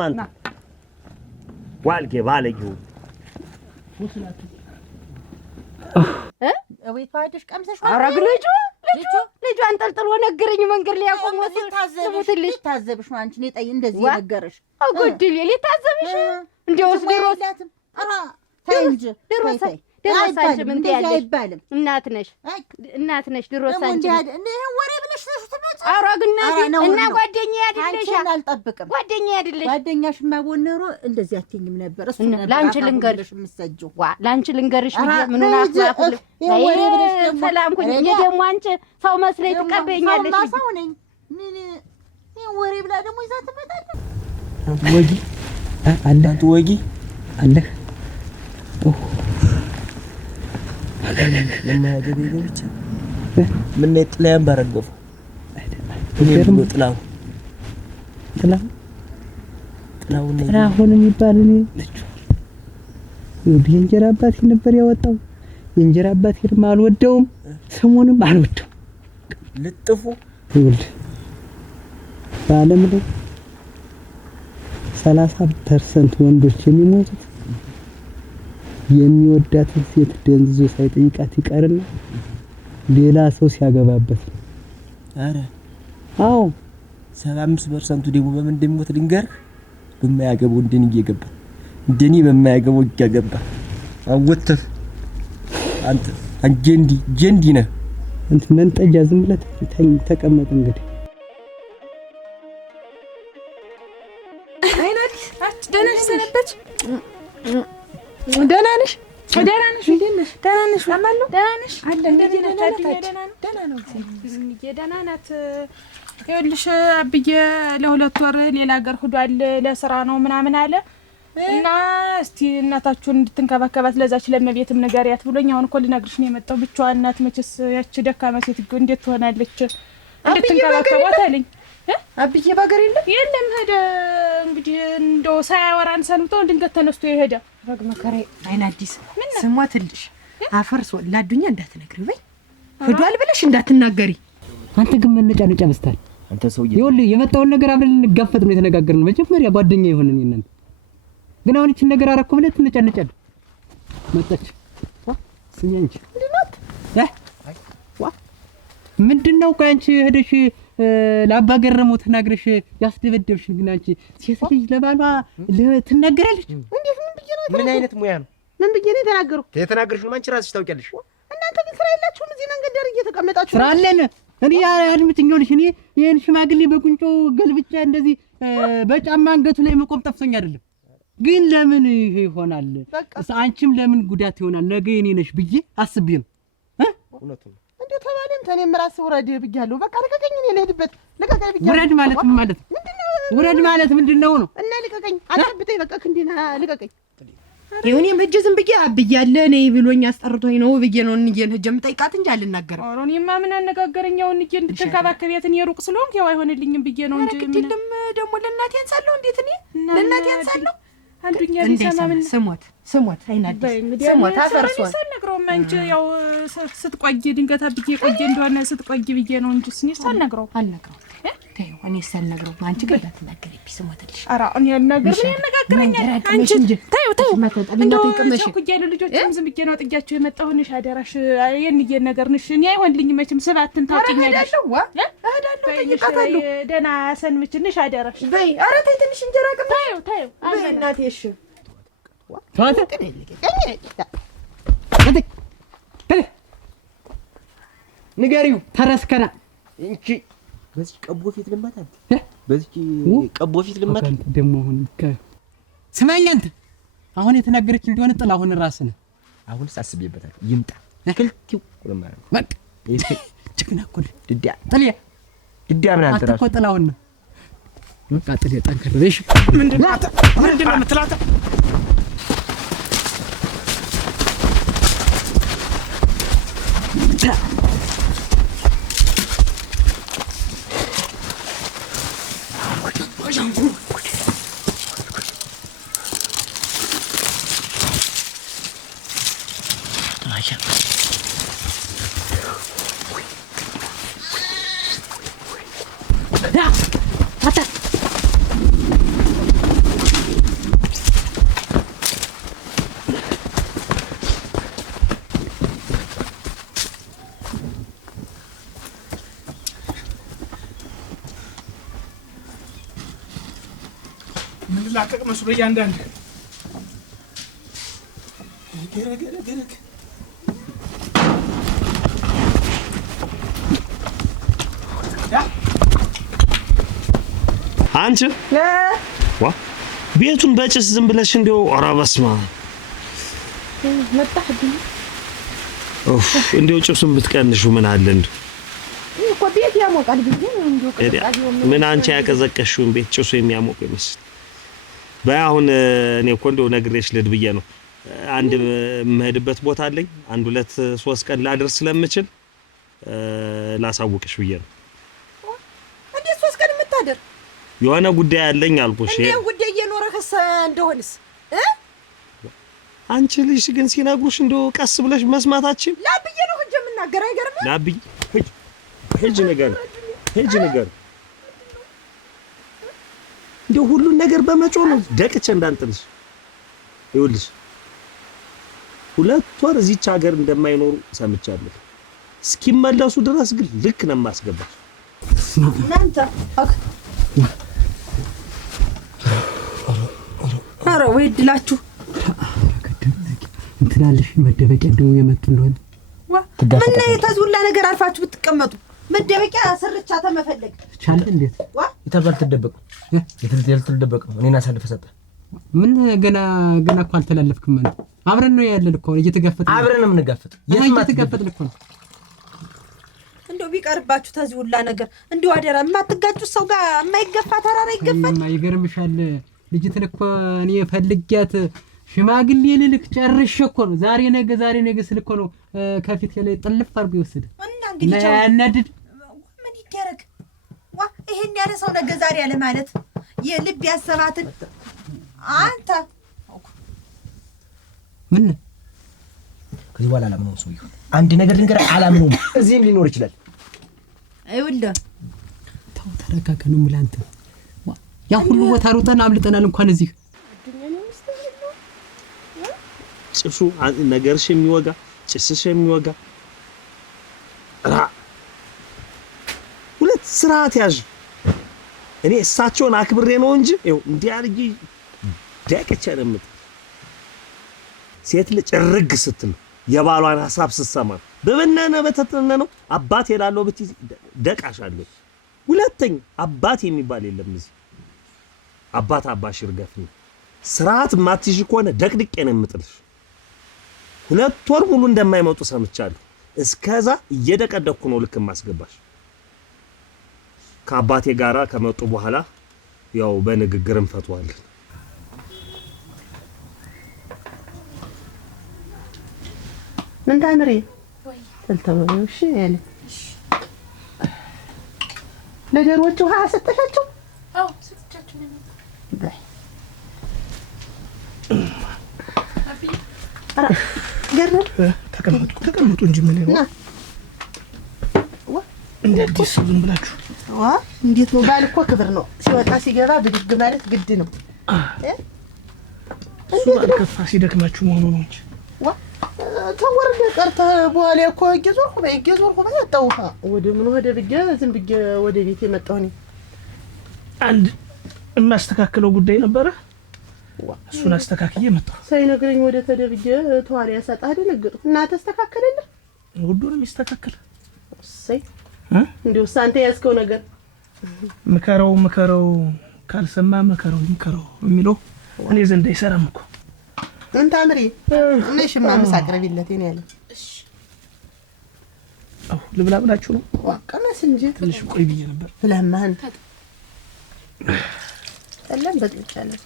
ዋልጌ ባለየው እቤቷ ሄደሽ ቀምሰሽ አረግ ልጁ አንጠልጥሎ ነገረኝ። መንገድ ላይ ያቆመው ሲታዘብሽ ታዘብሽ ነው አንቺ ነይ እንደዚህ ነገርሽ አጎድል ሊታዘብሽ እንደውስ ድሮላትም አራ ታንጂ ድሮሳይ ድሮሳንጂ ምን ትያለሽ? አይባልም። እናት ነሽ ድሮሳንጂ ወሬ ብለሽ ተሽተመጭ አረግ እና ጓደኛዬ አይደለሽ? አልጠብቅም። ጓደኛዬ አይደለሽ? ጓደኛሽማ ቦነሮ እንደዚህ አትይኝም ነበር። እሱ ላንቺ ልንገርሽ የምትሰጂው ላንቺ ልንገርሽ ብዬ ምኑን አፍላፍል ወሬ ብለሽ ደግሞ ሰላም ኩኝ እኔ ደግሞ አንቺ ሰው መስለኝ ትቀበኛለሽ። ሰው ነኝ ምን ወሬ ብላ ደግሞ ይዛ ትመጣለች። ወጊ አለ አንተ ወጊ አለህ ለማያገበ ብቻ ምን ጥላያን ባረገፉ እኔ ጥላው የሚባል ልጅ የእንጀራ አባቴ ነበር ያወጣው። የእንጀራ አባቴ ደግሞ አልወደውም፣ ስሙንም አልወደውም። ልጥፉ ይኸውልህ በዓለም ላይ 30% ወንዶች የሚሞቱት የሚወዳትን ሴት ደንዝዞ ሳይጠይቃት ይቀርና ሌላ ሰው ሲያገባበት። አረ አዎ 75% ደግሞ በምን እንደሚሞት ልንገርህ። በማያገባው እንደኔ እየገባ እንደኔ በማያገባው እያገባ አወተህ አንተ ጀንዲ ነህ። እንት መንጠጃ ዝም ብለህ ተቀመጥ። እንግዲህ አይናት ደህና ነሽ? ሰነበች? ደህና ነሽ? ደህና ነሽ? እንዴት ነሽ? ደህና ነሽ? አማን ነው? ደህና ነሽ? አለ እንግዲህ ደህና ነው። ደህና ናት። ይኸውልሽ አብዬ ለሁለት ወር ሌላ ሀገር ሄዷል፣ ለስራ ነው ምናምን አለ እና እስቲ እናታችሁን እንድትንከባከባት ለዛች ለመቤትም ንገሪያት ብሎኝ አሁን እኮ ልነግርሽ ነው የመጣው። ብቻዋን እናት መቼስ ያቺ ደካማ ሴት እንዴት ትሆናለች? እንድትንከባከባት አለኝ። አብዬ ባገር የለም ሄደ። እንግዲህ እንደው ሳያወራን ሰንብቶ ድንገት ተነስቶ ይሄደ። ረግ መከራ አይን አዲስ ስሟትልሽ አፈርስ ወላዱኛ እንዳትነግሪ ወይ ሄዷል ብለሽ እንዳትናገሪ። አንተ ግን መነጫነጫ በስታል። አንተ ሰውዬ ይኸውልህ የመጣውን ነገር አብረን እንጋፈጥ ነው የተነጋገርነው። መጀመሪያ ጓደኛ ይሆነን ይነን ግን አሁን እቺን ነገር አረኩ ብለህ ትነጫነጫለህ። መጣች ስሚ አንቺ ምንድነው? ቆይ አንቺ ሄደሽ ለአባ ገረመው ተናግረሽ ያስደበደብሽ ግን አንቺ ሴት ልጅ ለባሏ ትናገራለች? እንዴት ምን ብዬ ነው? ምን አይነት ሙያ ነው? ምን ብዬ ነው የተናገረው? የተናገርሽው አንቺ ራስሽ ታውቂያለሽ። እናንተ ግን ስራ የላችሁም? እዚህ መንገድ ዳር እየተቀመጣችሁ ስራ አለን። እኔ አድምጥኛው ልሽ እኔ ይሄን ሽማግሌ በቁንጮ ገልብጫ እንደዚህ በጫማ አንገቱ ላይ መቆም ጠፍቶኝ አይደለም። ግን ለምን ይሄ ይሆናል? አንቺም ለምን ጉዳት ይሆናል? ነገ የኔ ነሽ ብዬ አስቤ ነው። እውነቱን እንዴ ተባለም ተኔም ራስ ውረድ ብያለሁ። በቃ ልቀቀኝ፣ እኔ ልሄድበት። ልቀቀኝ ብያለሁ። ውረድ ማለት ምን ማለት ነው? ውረድ ማለት ምንድነው ነው? እና ልቀቀኝ፣ አጥብተኝ፣ በቃ ክንዲና ልቀቀኝ። ይሁኔም ሂጅ ዝም ብዬ አብያለ ነይ ብሎኝ አስጠርቶኝ ነው ብዬ ነው እንየን ሂጅ የምጠይቃት እንጂ አልናገርም። ኧረ እኔማ ምን አነጋገረኛው እንጂ እንድትንከባከቢያት እኔ ሩቅ ስለሆንኩ ያው አይሆንልኝም ብዬ ነው እንጂ ምን ደግሞ ለእናቴ አንሳለሁ። እንዴት እኔ ለእናቴ አንሳለሁ? አንዱኛ ቢሰማ ምን ስሞት አይናዲ ስሞት አፈርሷል። ሳልነግረውም አንቺ ያው ስትቆይ ድንገት አብዬ ቆየ እንደሆነ ስትቆይ ብዬ ነው እንጂ እኔ ሳልነግረው ተይው፣ እኔ ሳልነግረው አንቺ ግን እንዳትናገሪብኝ ስሞትልሽ። ኧረ እኔ ያናገረኛል አንቺ ተይው እንደው ቸኩያለሁ። ልጆችም ዝም ብዬ ነው ጥያቸው የመጣሁንሽ አደራሽ የእንዬን ነገር ነሽ። እኔ አይሆንልኝም መቼም ስባትን ታውቂኛለሽ። እሄዳለሁ ደህና ሰንብችንሽ አደራሽ በይ። ኧረ ተይ ትንሽ እንጀራ ቅም ተይው እናቴ እሺ ንገሪው ተረስከና እንቺ በዚህ ቀቦ ፊት ልማታት በዚህ ቀቦ ፊት ልማታት ደሞ አሁን ስማኝ አንተ አሁን የተናገረች እንደሆነ ጥላሁን ራስህ ነህ። አሁንስ አስቤበታለሁ። ይምጣ ክልቲው ለማለት በቃ ጭቅና እኮ ድዲያ ምን አንተ ራስህ እኮ ጥላሁን ነው። በቃ ጥሌ ጠንከረሽ ምንድነው የምትላታ? ምን ላቀቅ መስሎ እያንዳንድ ገረገረገረገ አንቺ ቤቱን በጭስ ዝም ብለሽ እንደው ኧረ በስመ አብ መጣህብኝ። እንደው ጭሱን ብትቀንሹ ምን አለ እንደው እኮ ቤት ያሞቃል ብዬ እንደው ምን አንቺ ያቀዘቀሽውን ቤት ጭሱ የሚያሞቅ ይመስል ባይሁን እኔ እኮ እንደው ነግሬሽ ልድ ብዬ ነው። አንድ የምሄድበት ቦታ አለኝ። 1 2 3 ቀን ላድርስ ስለምችል ላሳውቅሽ ብዬ ነው። እንዴት 3 ቀን የምታደር? የሆነ ጉዳይ አለኝ አልኩሽ። እንዴ ጉዳይ እየኖረህስ እንደሆነስ አንቺ ልጅ ግን ሲነግሩሽ እንደው ቀስ ብለሽ መስማታችን ላብዬ ነው እንጂ የምናገር አይገርምም? ላብዬ ሂጅ ነገር እንደው ሁሉን ነገር በመጮህ ነው ደቅቼ እንዳንጥልሽ። ይኸውልሽ 2 ወር እዚች ሀገር እንደማይኖሩ ሰምቻለሁ። እስኪመለሱ ድረስ ግን ልክ ነው የማስገባሽ። እናንተ ኧረ ወይ ድላችሁ እንትናለሽ መደበቂያ እንደው የመጡ እንደሆነ ምን የተዙላ ነገር አልፋችሁ ብትቀመጡ መደበቂያ ስርቻ ተመፈለግ ቻለ እንዴት ይተባል ተደበቁ የተልተልደበቁ እኔና ሳልፈ ሰጠ ምን ገና እኮ አልተላለፍክም ማለት አብረን ነው ያለን እኮ እየተጋፈጥን አብረን ነው የምንጋፈጥ እየተጋፈጥን እኮ ነው። እንደው ቢቀርባችሁ ተዚውላ ነገር እንደው አደራ የማትጋጩ ሰው ጋር የማይገፋ ተራራ ይገፋል። ይገርምሻል ልጅትን እኮ እኔ ፈልጊያት ሽማግሌ ልልክ ጨርሼ እኮ ነው ዛሬ ነገ ስል እኮ ነው ከፊት ላይ ጥልፍ አድርጎ ይወሰደ እና እንግዲህ ያናድድ ምን ይደረግ ዋ ይሄን ያለ ሰው ነገ ዛሬ ያለ ማለት የልብ ያሰባትን አንተ ምን ከዚህ በኋላ አላምነውም። ሰውዬው አንድ ነገር ልንገርህ አላምነውም። እዚህም ሊኖር ይችላል። አይውልህ ተው ተረጋጋ ነው የምልህ አንተ ያ ሁሉ ቦታ ሮጠን አምልጠናል እንኳን እዚህ ጭሱ ነገርሽ የሚወጋ ጭስሽ የሚወጋ ሁለት ስርዓት ያዥ። እኔ እሳቸውን አክብሬ ነው እንጂ ይኸው እንዲህ አድርጊ ደቀች ያለምት ሴት ልጅ ርግ ስትል የባሏን ሐሳብ ስትሰማ በበነነ በተተነ ነው አባት ይላለው ብትይ ደቃሻለሁ። ሁለተኛ አባት የሚባል የለም እዚህ አባት አባሽር ገፍ ነው። ስርዓት ማትይዥ ከሆነ ደቅድቄ ነው የምጥልሽ። 2 ወር ሙሉ እንደማይመጡ ሰምቻለሁ። እስከዛ እየደቀደኩ ነው ልክ ማስገባሽ። ከአባቴ ጋራ ከመጡ በኋላ ያው በንግግርም ፈቷል። ምን ታምሪ ወይ ተልተበው እሺ ያለ ለደሮቹ ውሃ ሰጠሻቸው? አዎ ሰጥቻቸው ነው። በይ አራ ገረም ተቀመጡ እንጂ ምን ነው እንዴት ዝም ብላችሁ እንዴት ነው? ባል እኮ ክብር ነው። ሲወጣ ሲገባ ብድግ ማለት ግድ ነው። እንዴት ነው ከፋ ሲደክማችሁ መሆኑ ነው እንጂ ተወርደ ቀርተ በኋላ እኮ እየዞርኩ ያጣውሃ ወደ ምን ወደ ብዬ ዝም ብዬ ወደ ቤት የመጣሁ ነኝ። አንድ የማስተካከለው ጉዳይ ነበረ። እሱን አስተካክዬ መጣሁ። ሳይነግረኝ ወደ ተደብዬ ተዋሪያ ሰጣ ደነገጥኩ እና ተስተካከለልህ? ሁሉንም ይስተካከል። እሰይ እንዴው ሳንተ ያስከው ነገር ምከረው ካልሰማ ምከረው የሚለው እኔ ዘንድ አይሰራም እኮ እንት አምሪ ነሽማ መሳቅረቢለት እኔ ያለ እሺ አው ልብላ ብላችሁ ነው ዋቀመስ እንጂ ትንሽ ቆይ ብዬ ነበር። ብላማን ሰላም በጥቻለሁ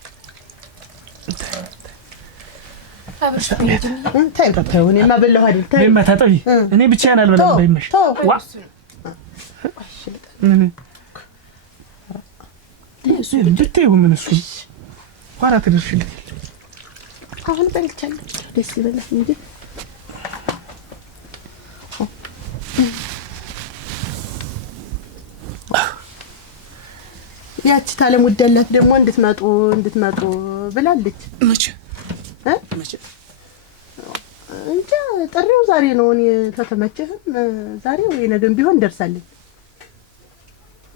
ታዩ እኔማ በላሁ አይደል? ታዩ እኔማ ታጠቢ እኔ ብቻዬን አልበላም። በይመሽ ዋ ምን ብትይው ምን እሱ ኋላ ትደርሽልኝ። አሁን በልቻለሁ ደስ ይበላል እንጂ ያቺ ታለም ወደላት ደግሞ እንድትመጡ ብላለች። መቼ እንጃ ጥሪው ዛሬ ነው። እኔ ተተመቸህም ዛሬ ወይ ነገም ቢሆን ደርሳለች።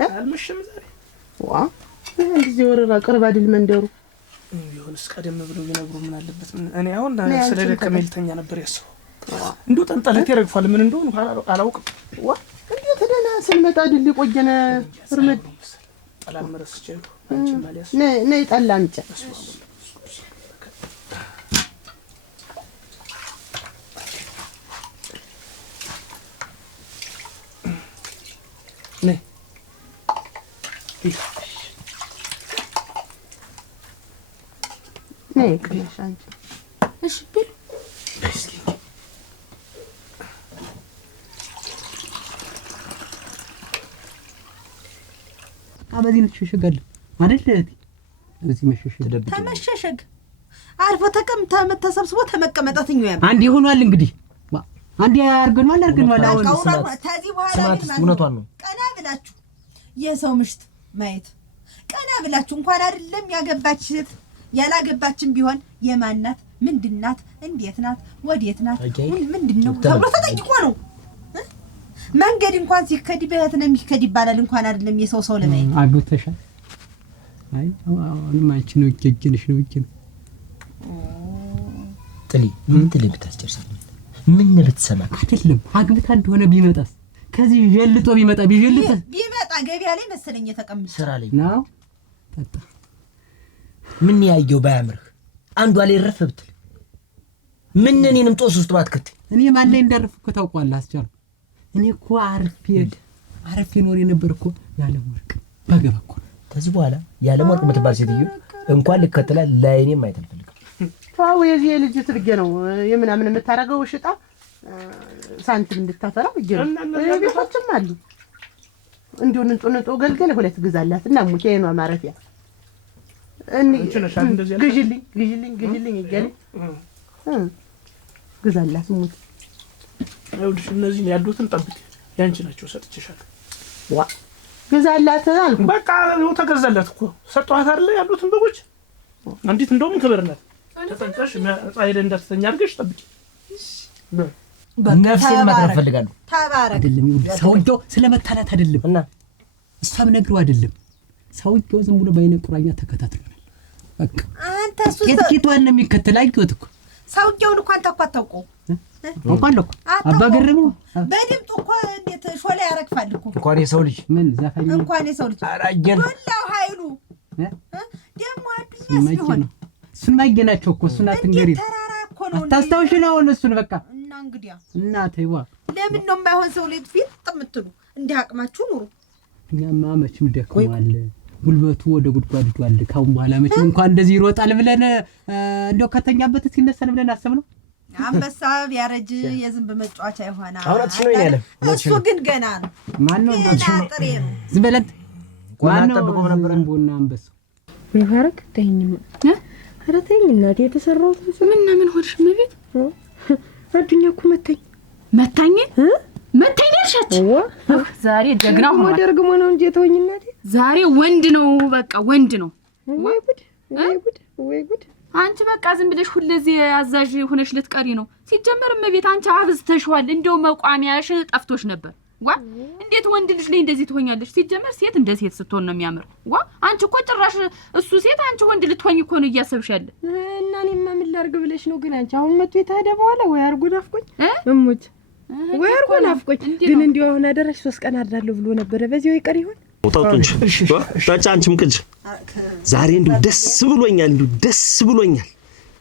አልመሸም ዛሬ ዋ እንደዚህ ወረራ ቅርብ አይደል መንደሩ ቢሆንስ ቀደም ብለው ቢነግሩ ምን አለበት? እኔ አሁን ስለደከመኝ ልተኛ ነበር ያሰው። እንደው ጠንጠለት ይረግፋል ምን እንደሆነ አላውቅም። ዋ እንዴት ደህና ስንመጣ አይደል ቆየነ እርምድ ጠላም መረስቼው አንቺ ማሊያስ ነይ ጠላ አምጪ። ነይ ቅናሽ አንቺ እሺ ብሉ እስኪ አበዚህ መሸሸጋል አይደል? እዚህ መሸሸግ ተመሸሸግ አልፎ ተሰብስቦ ተመቀመጣትኝ ያም አንድ ይሆናል እንግዲህ አንድ ያርገናል አሁን ታዚህ በኋላ ግን እውነቷን ነው። ቀና ብላችሁ የሰው ምሽት ማየት ቀና ብላችሁ እንኳን አይደለም ያገባች ሴት ያላገባችን ቢሆን የማናት ምንድናት እንዴት ናት ወዴት ናት ምንድነው ተብሎ ተጠይቆ ነው መንገድ እንኳን ሲከዲ በህት ነው የሚከዲ ይባላል እንኳን አይደለም የሰው ሰው ለማየት አግብተሻል? አይ አሁን ማይች ነው እየጀነሽ ነው እየጀነ ጥሊ ምን ትልቅ ታስጨርሳለህ? ምን ልትሰማ አይደለም አግብታ እንደሆነ ቢመጣስ ከዚህ ጀልጦ ቢመጣ ቢመጣ ገበያ ላይ መሰለኝ የተቀመጠ ስራ ላይ ነው ታጣ ምን ያየው ባያምርህ አንዷ ላይ ረፍ ብትል ምን እኔንም ጦስ ውስጥ ባትከት እኔ ማን ላይ እንዳረፍኩ ታውቋለህ አስቻሉ እኔ እኮ አርፌ ኖር የነበር እኮ ያለም ወርቅ ባገባ እኮ ከዚህ በኋላ ያለም ወርቅ የምትባል ሴትዮ እንኳን ልከተላል ላይኔም አይተልፈልግ ታው የዚህ ልጅ ትርጌ ነው የምናምን የምታረገው ሽጣ ሳንቲም እንድታፈራው ይገኛል ቤቶችም አሉ እንዲሁ ንጡ ገልገል ሁለት ግዛላት እና ሙኬ ነው ማረፊያ ግዢልኝ ይገል ግዛላት ሙት አይውልሽ እነዚህ ያሉትን ጠብቂ ያንቺ ናቸው ሰጥቼሻለሁ ዋ ግዛላት አልኩ በቃ ነው ተገዛላት እኮ ሰጧት አይደል ያሉትን በጎች አንዲት እንደውም ክብርናት ተጠንቀሽ ፀሐይ ላይ እንዳትተኛ አድርገሽ ጠብቂ ነፍሴን ማትረፍ ፈልጋለሁ ተባረክ አይደለም ሰውየው ስለመታላት አይደለም እና እሷም ነግሮ አይደለም ሰውየው ዝም ብሎ በይነ ቁራኛ ተከታትሏል በቃ አንተ እሱ የትኪቷን ነው የሚከተላይት እኮ ሰውየውን እንኳን ተቋጣውቆ እንኳን ለኮ አባ ገረሙ በድምጡ እኮ እንዴት ሾላ ያረግፋል እኮ እንኳን የሰው ልጅ ምን ዘፋኝ እንኳን የሰው ልጅ አራጀን ወላው ኃይሉ ደሞ አዱኛስ ቢሆን እሱን ማይገናቸው እኮ እሱን አትንገሪ አታስታውሽ ነው እሱን በቃ እና እንግዲያ እና ተይዋ ለምን ነው የማይሆን ሰው ልጅ ፊት ጥምትሉ እንደ አቅማችሁ ኑሩ እኛማ መቼም ደክሟል ጉልበቱ ወደ ጉድጓድ ዷል ካሁን በኋላ መቼም እንኳን እንደዚህ ይሮጣል ብለን እንደው ከተኛበት ሲነሳል ብለን አሰብነው አንበሳ ቢያረጅ የዝንብ መጫወቻ ይሆናል አሁን ነው ያለ እሱ ግን ገና ነው ማን ነው ጥሬ ነው ዝበለት ማን ነው ተጠብቆ ነበር እንቦና አንበሳ ይፈረክ ተኝም አረ ተኝ እናቴ የተሰራው ምን ሆድሽ መቤት አዱኛ እኮ መታኝ ደርሻች ዛሬ ጀግና ሆኖ ወደርግሞ ነው እንጂ ተወኝ እናቴ ዛሬ ወንድ ነው በቃ ወንድ ነው ወይ ጉድ አንቺ በቃ ዝም ብለሽ ሁለዚህ አዛዥ ሆነሽ ልትቀሪ ነው ሲጀመር መቤት አንቺ አብዝተሽዋል እንደው መቋሚያሽ ጠፍቶሽ ነበር ዋ እንዴት ወንድ ልጅ ላይ እንደዚህ ትሆኛለሽ ሲጀመር ሴት እንደ ሴት ስትሆን ነው የሚያምር ዋ አንቺ እኮ ጭራሽ እሱ ሴት አንቺ ወንድ ልትሆኝ እኮ ነው እያሰብሽ ያለ እና እኔማ ምን ላርግ ብለሽ ነው ግን አንቺ አሁን መጥቶ የታደ በኋላ ወይ አርጎ ናፍቆኝ እሙት ወይ አርጎ ናፍቆኝ ግን እንዲው አሁን አደረሽ 3 ቀን አድራለሁ ብሎ ነበር በዚያው ይቀር ይሆን ወጣጡንሽ ታጫንችም ከጅ ዛሬ እንዱ ደስ ብሎኛል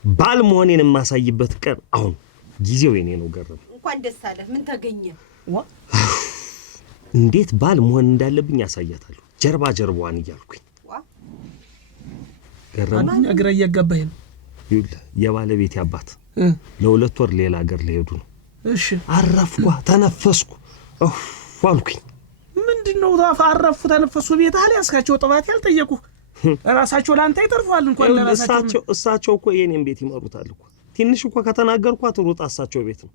ባል መሆኔን የማሳይበት ቀን አሁን ጊዜው የኔ ነው ገረም እንኳን ደስ አለ ምን ተገኘ ዋ እንዴት ባል መሆን እንዳለብኝ ያሳያታለሁ ጀርባዋን እያልኩኝ ገረም አግራ እያጋባኝ ነው ይል የባለቤት ያባት ለሁለት ወር ሌላ ሀገር ሊሄዱ ነው እሺ አረፍኳ ተነፈስኩ አልኩኝ ምንድነው አረፉ ተነፈሱ ቤት አለ ያስካቸው ጥባት ያልጠየቁ ራሳቸው ላንተ ይተርፋል እንኳን ለራሳቸው እሳቸው እኮ የኔን ቤት ይመሩታል እኮ ትንሽ እኮ ከተናገርኳት ሩጣ እሳቸው ቤት ነው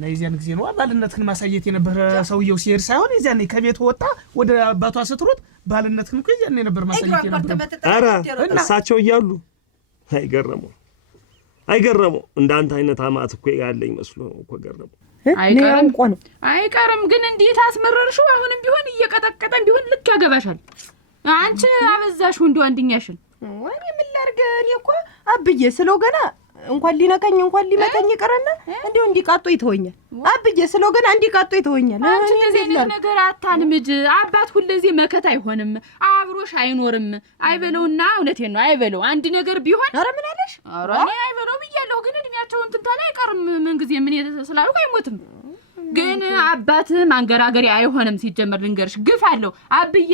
ለዚያን ጊዜ ነው ባልነትክን ማሳየት የነበረ ሰውየው ሲሄድ ሳይሆን የዚያን ከቤት ወጣ ወደ አባቷ ስትሮጥ ባልነትክን እኮ የዚያን ነበር ማሳየት የነበረ አረ እሳቸው እያሉ አይገረመው እንዳንተ አይነት አማት እኮ ያለኝ መስሎ እኮ ገረመው አይቀርም ግን እንዴት አስመረርሽው አሁንም ቢሆን እየቀጠቀጠን ቢሆን ልክ ያገባሻል አንቺ አበዛሽው እንደው አንድኛሽን ወኔ ምን ላርገ እኔ እኮ አብዬ ስለው ገና እንኳን ሊነቀኝ እንኳን ሊመጣኝ ይቀርና እንደው እንዲቃጦ ይተወኛል አብዬ ስለው ገና እንዲቃጦ ይተወኛል አንቺ እንደዚህ ነገር አታንምጅ አባት ሁለዚህ መከታ አይሆንም አብሮሽ አይኖርም አይበለውና እውነቴን ነው አይበለው አንድ ነገር ቢሆን አረ ምን አለሽ አረ እኔ አይበለው ብያለሁ ግን እድሜያቸው እንትን አይቀርም ምን ጊዜ ምን ስላልኩ አይሞትም ግን አባት ማንገራገሪ አይሆንም ሲጀመር ልንገርሽ ግፍ አለው አብዬ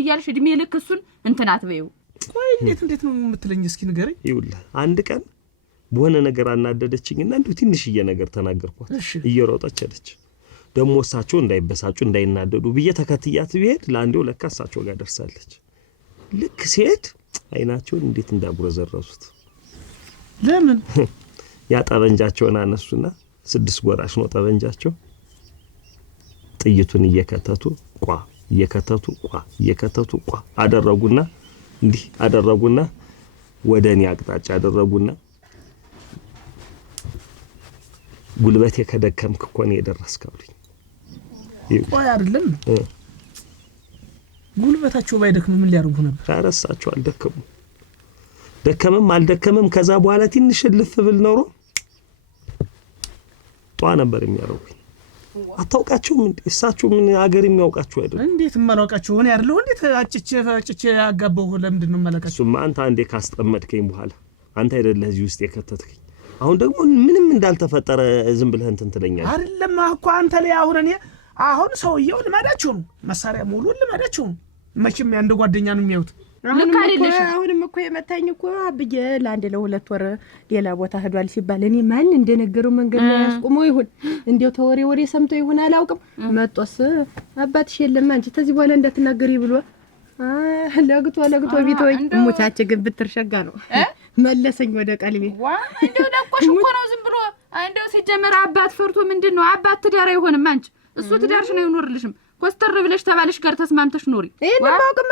እያልሽ እድሜ ልክ እሱን እንትን አትበይው ቆይ እንዴት ነው የምትለኝ? እስኪ ንገረኝ። ይኸውልህ አንድ ቀን በሆነ ነገር አናደደችኝና እንዴ ትንሽዬ ነገር ተናገርኳት። እየሮጠች ሄደች። ደሞ እሳቸው እንዳይበሳጩ እንዳይናደዱ ብዬ ተከትያት ብሄድ ለአንዴው ለካ እሳቸው ጋር ደርሳለች። ልክ ሲሄድ አይናቸውን እንዴት እንዳጉረዘረሱት። ለምን ያ ጠበንጃቸውን አነሱና 6 ጎራሽ ነው ጠበንጃቸው። ጥይቱን እየከተቱ ቋ አደረጉና እንዲህ አደረጉና ወደኔ አቅጣጫ አደረጉና ጉልበቴ ከደከምክ እኮ ነው የደረስከውልኝ። ቆይ አይደለም ጉልበታቸው ባይደክም ምን ሊያርጉ ነበር? ታረሳቸው አልደከመም ከዛ በኋላ ትንሽ ልፍ ብል ኖሮ ጧ ነበር የሚያረጉኝ። አታውቃቸውም እንዴ? እሳቸው ምን ሀገር የሚያውቃቸው አይደል? እንዴት ማላውቃቸው ሆነ አይደል? እንዴት አጭቼ አጋባው? ለምንድን ነው ማላውቃቸው? እሱማ አንተ አንዴ ካስጠመድከኝ በኋላ አንተ አይደለህ እዚህ ውስጥ የከተትከኝ። አሁን ደግሞ ምንም እንዳልተፈጠረ ዝም ብለህ እንትን ትለኛለህ አይደለም እኮ አንተ ላይ አሁን ሰውየው ልማዳቸው ነው፣ መሳሪያ ሙሉ ልማዳቸው ነው። መቼም ያንደ ጓደኛ ነው የሚያዩት። አሁንም እኮ የመታኝ እኮ አብዬ ለአንድ ለ2 ወር ሌላ ቦታ ሄዷል ሲባል እኔ ማን እንደነገረው መንገድ ላይ ያስቆመው ይሁን እንዴው ተወሬ ሰምቶ ይሁን አላውቅም። መጦስ አባትሽ የለም አንቺ ተዚህ በኋላ እንዳትናገሪ ብሎ ለግቶ ቢተወኝ ሙቻች ግን ብትርሸጋ ነው መለሰኝ ወደ ቀልቤ። እንደው ደቆሽ እኮ ነው ዝም ብሎ እንደው ሲጀመር አባት ፈርቶ ምንድነው? አባት ትዳር አይሆንም። አንቺ እሱ ትዳርሽ ነው ይኖርልሽም። ኮስተር ብለሽ ተባልሽ ጋር ተስማምተሽ ኖሪ። ለማውቅማ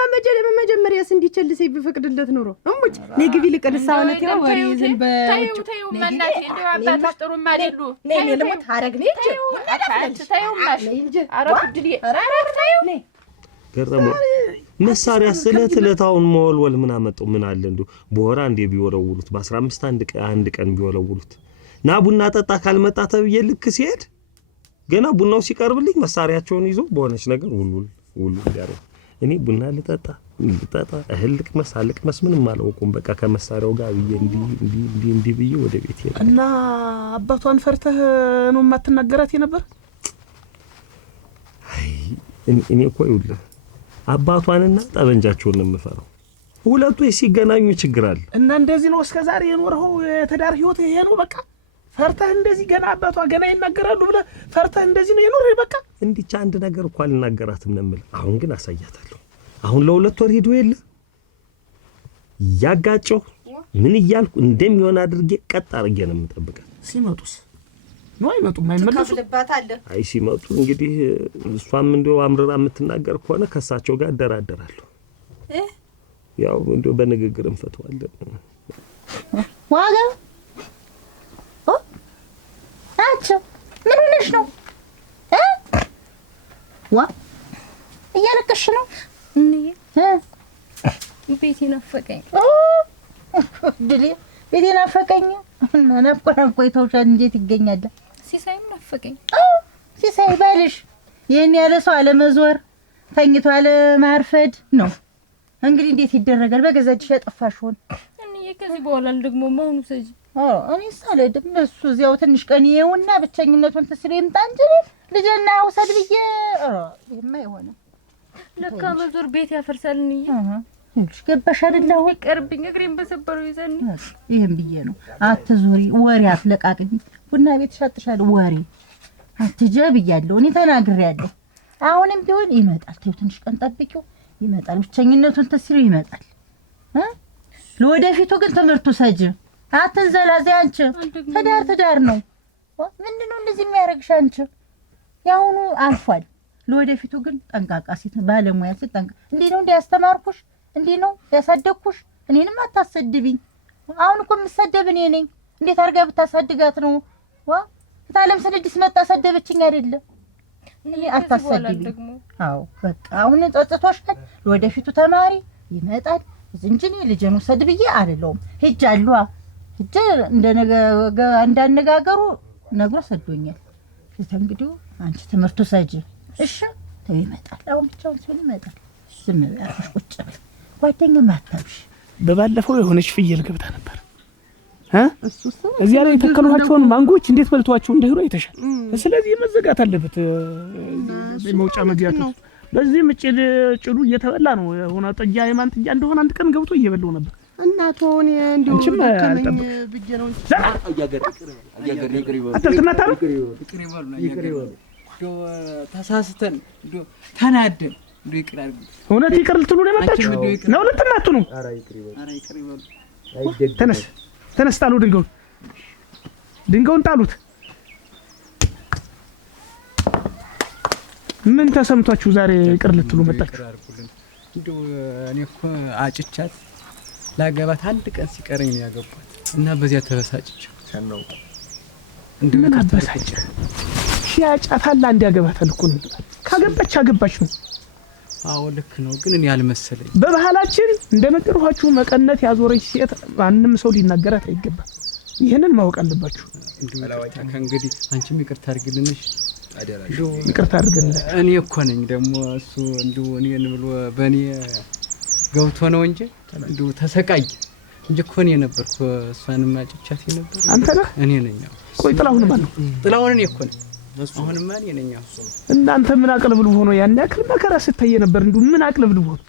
መጀመሪያስ እንዲቸልሰኝ በፈቅድለት ኖሮ እሙጭ ነግቢ ልቀልሳውነት ነው ወሬ ዝም በውጭ ተይው መናቴ እንደው አባትሽ ጥሩም አይደሉ። ነይ ለሞት አረግ ነይ እንጂ ተይው ማሽ አረፍድሊ ተይው ገርተሞ መሳሪያ ስለትለታውን መወልወል ምን አመጣው? ምን አለ እንደው በወራ እንደ ቢወለውሉት በ15 አንድ ቀን ቢወለውሉት ና ቡና ጠጣ ካልመጣ ተብዬ ልክ ሲሄድ ገና ቡናው ሲቀርብልኝ መሳሪያቸውን ይዞ በሆነች ነገር ውልውል ያረው። እኔ ቡና ልጠጣ እህልቅ መስ ምንም አላውቅም። በቃ ከመሳሪያው ጋር ብዬ እንዲ ብዬ ወደ ቤት ሄደ እና አባቷን ፈርተህ ነው የማትናገራት የነበር? አይ እኔ እኮ ይውልህ አባቷንና ጠበንጃቸውን ነው የምፈራው። ሁለቱ ሲገናኙ ችግር አለ እና እንደዚህ ነው እስከዛሬ የኖርኸው የትዳር ህይወት ይሄ ነው በቃ። ፈርተህ እንደዚህ ገና አባቷ ገና ይናገራሉ ብለህ ፈርተህ እንደዚህ ነው የኖርህ በቃ። እንዲቻ አንድ ነገር እኮ አልናገራትም ነው የምልህ። አሁን ግን አሳያታለሁ። አሁን ለ2 ወር ሄዶ የለ ያጋጨው ምን እያልኩ እንደሚሆን አድርጌ ቀጥ አድርጌ ነው የምጠብቃት። ሲመጡስ ነው አይመጡም? አይመለሱ አይ ሲመጡ እንግዲህ እሷም እንደው አምርራ የምትናገር ከሆነ ከሳቸው ጋር አደራደራለሁ። ያው እንደው በንግግር እንፈተዋለን። ዋጋ አቻ ምን ሆነሽ ነው? እያለቀሽ ነው? ቤቴ ናፈቀኝ። ቤቴ ናፈቀኝ። ናፍቆ ይተውሻል እንዴት ይገኛል? ሲሳይም ናፈቀኝ። ሲሳይ ባልሽ ይሄን ያለ ሰው አለመዞር ተኝቶ አለማርፈድ ነው እንግዲህ። እንዴት ይደረጋል? በገዛጅሽ ያጠፋሽውን እኔ ከዚህ በኋላ ደግሞ ማሁኑ ሰጂ እኔ ሳልሄድም እሱ እዚያው ትንሽ ቀን ይኸውና ብቸኝነቱን ተስሎ ይምጣ እንጂ ልጅና ውሰድ ብዬ ይሄማ ይሆነ ለካ መዞር ቤት ያፈርሳል። እሺ ገባሽ አይደል? አሁን ቀርብኝ እግሬን በሰበረው ይዘን ይሄን ብዬ ነው። አትዞሪ፣ ወሬ አትለቃቅኝ። ቡና ቤት ሻጥሻል፣ ወሬ አትጀብ ብያለሁ። እኔ ተናግሬያለሁ። አሁንም ቢሆን ይመጣል። ተይው ትንሽ ቀን ጠብቂው፣ ይመጣል። ብቸኝነቱን ተስሎ ይመጣል። ለወደፊቱ ግን ትምህርቱ ሰጅ አትንዘላዘይ። አንቺ ትዳር ነው። ምንድነው እንደዚህ የሚያረግሽ አንቺ? ያሁኑ አልፏል። ለወደፊቱ ግን ጠንቃቃ ሴት ባለሙያ ሴት ጠንቃቃ። እንዴ ነው እንዲያስተማርኩሽ? እንዴ ነው ያሳደግኩሽ? እኔንም አታሰድብኝ። አሁን እኮ የምሰደብ እኔ ነኝ። እንዴት አድርጋ ብታሳድጋት ነው? ታለም ስለዲስ መጣ ሰደበችኝ አይደለም። እኔ አታሰድብኝ። አዎ በቃ አሁን ጸጽቶሻል። ለወደፊቱ ተማሪ ይመጣል። እንጂ ልጅን ውሰድ ብዬ አይደለም። ሄጃለሁ እንዳነጋገሩ ነግሮ ሰዶኛል። እንግዲህ አንቺ ትምህርቱ ሰጂ እሺ ተው ይመጣል። አሁን ብቻውን ሲሆን ይመጣል። ዝም ብለሽ ቁጭ በል ጓደኛ ማታብሽ። በባለፈው የሆነች ፍየል ገብታ ነበር እዚያ ላይ የተከሏቸውን ማንጎች እንዴት በልቷቸው እንደሄዱ አይተሻል። ስለዚህ መዘጋት አለበት። በመውጫ መግቢያቱ በዚህ ምጭድ ጭዱ እየተበላ ነው ሆነ ጥጃ የማን ጥጃ እንደሆነ አንድ ቀን ገብቶ እየበላው ነበር። እናቱ እኔ እንደው ከመኝ ብዬ ነው ተሳስተን ተናደን እንደው ይቅር አድርጉ። እውነት ይቅር ልትሉ ነው የመጣችሁ ነው? ልትናቱ ነው? ኧረ ይቅር ይበሉ። ተነስ ጣሉ ድንጋዩን ጣሉት። ምን ተሰምቷችሁ ዛሬ ይቅር ልትሉ መጣችሁ? እንደው እኔ እኮ አጭቻት ላገባት አንድ ቀን ሲቀረኝ ነው ያገባት እና በዚያ ተበሳጭቼ ነው። ምን አበሳጭ? ሲያጫታላ እንዲያገባታል እኮ ነው። ካገባች ነው። አዎ ልክ ነው፣ ግን እኔ አልመሰለኝ። በባህላችን እንደነገርኋችሁ መቀነት ያዞረች ሴት ማንም ሰው ሊናገራት አይገባም። ይሄንን ማወቅ አለባችሁ። ከእንግዲህ አንቺም ይቅርታ አድርግልንሽ። ይቅርታ አድርግልኝ። እኔ እኮ ነኝ ደግሞ እሱ እንደው እኔን ብሎ በእኔ ገብቶ ነው እንጂ እንደው ተሰቃይ እንጂ እኮ እኔ ነበርኩ እሷንም አጭቻት ነበር። አንተ ነህ? እኔ ነኝ። ቆይ ጥላሁን ማን ነው? ጥላሁን እኔ እኮ ነኝ። አሁንማ እኔ ነኝ። እናንተ ምን አቅልብልብ ሆኖ ያን ያክል መከራ ስታየ ነበር? እንደው ምን አቅልብልብ ሆኖ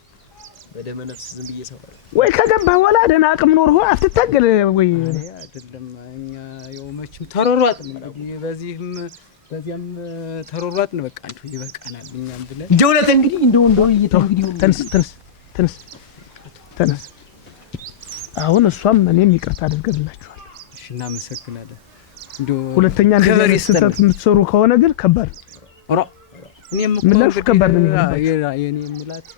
በደመ ነፍስ ዝም ብዬ ሰው ወይ ከገባህ በኋላ ደህና አቅም ኖርህ አትታገል ወይ? አይደለም እኛ ያው መቼም ተሯሯጥን እንግዲህ በዚያም ተሯሯጥን። በቃ እንደው ይበቃናል እኛም ብለን ጀውለት እንግዲህ እንደው እይተው እንግዲህ ተነስ። አሁን እሷም እኔም ይቅርታ አድርገንላችኋል። እሺ እናመሰግናለን። እንደው ሁለተኛ እንደዚህ ስህተት የምትሰሩ ከሆነ ግን ከባድ ነው። ኧረ እኔም እኮ ምላሹ ከባድ ነው። የኔ ምላት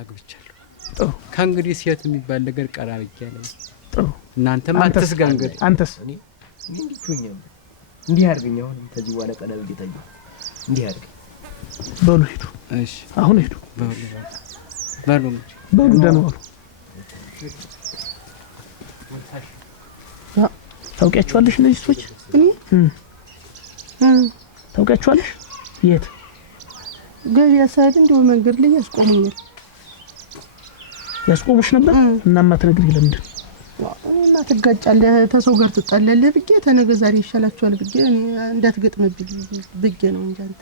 አግብቻለሁ። ጥሩ። ከእንግዲህ ሴት የሚባል ነገር ቀራብያለሁ። ጥሩ። እናንተም አትስጋ። እንግዲህ አንተስ እንዲህ አድርገኝ። አሁን ከዚህ በኋላ ቀዳው ጌታዬ እንዲህ አድርገኝ። በሉ ሂዱ። እሺ አሁን ሂዱ። በሉ ደህና ዋሉ። ታውቂያቸዋለሽ እነዚህ ሰዎች? ታውቂያቸዋለሽ? የት ገበያ ሰዓት እንደው መንገድ ላይ ያስቆሙኛል። ያስቆሙሽ ነበር? እናማ ትነግሪኝ ለምንድን? እና ትጋጫለህ ተሰው ጋር ትጣላለህ ብዬ ተነገ ዛሬ ይሻላችኋል ብዬ እንዳትገጥምብኝ ብዬ ነው እንጂ አንተ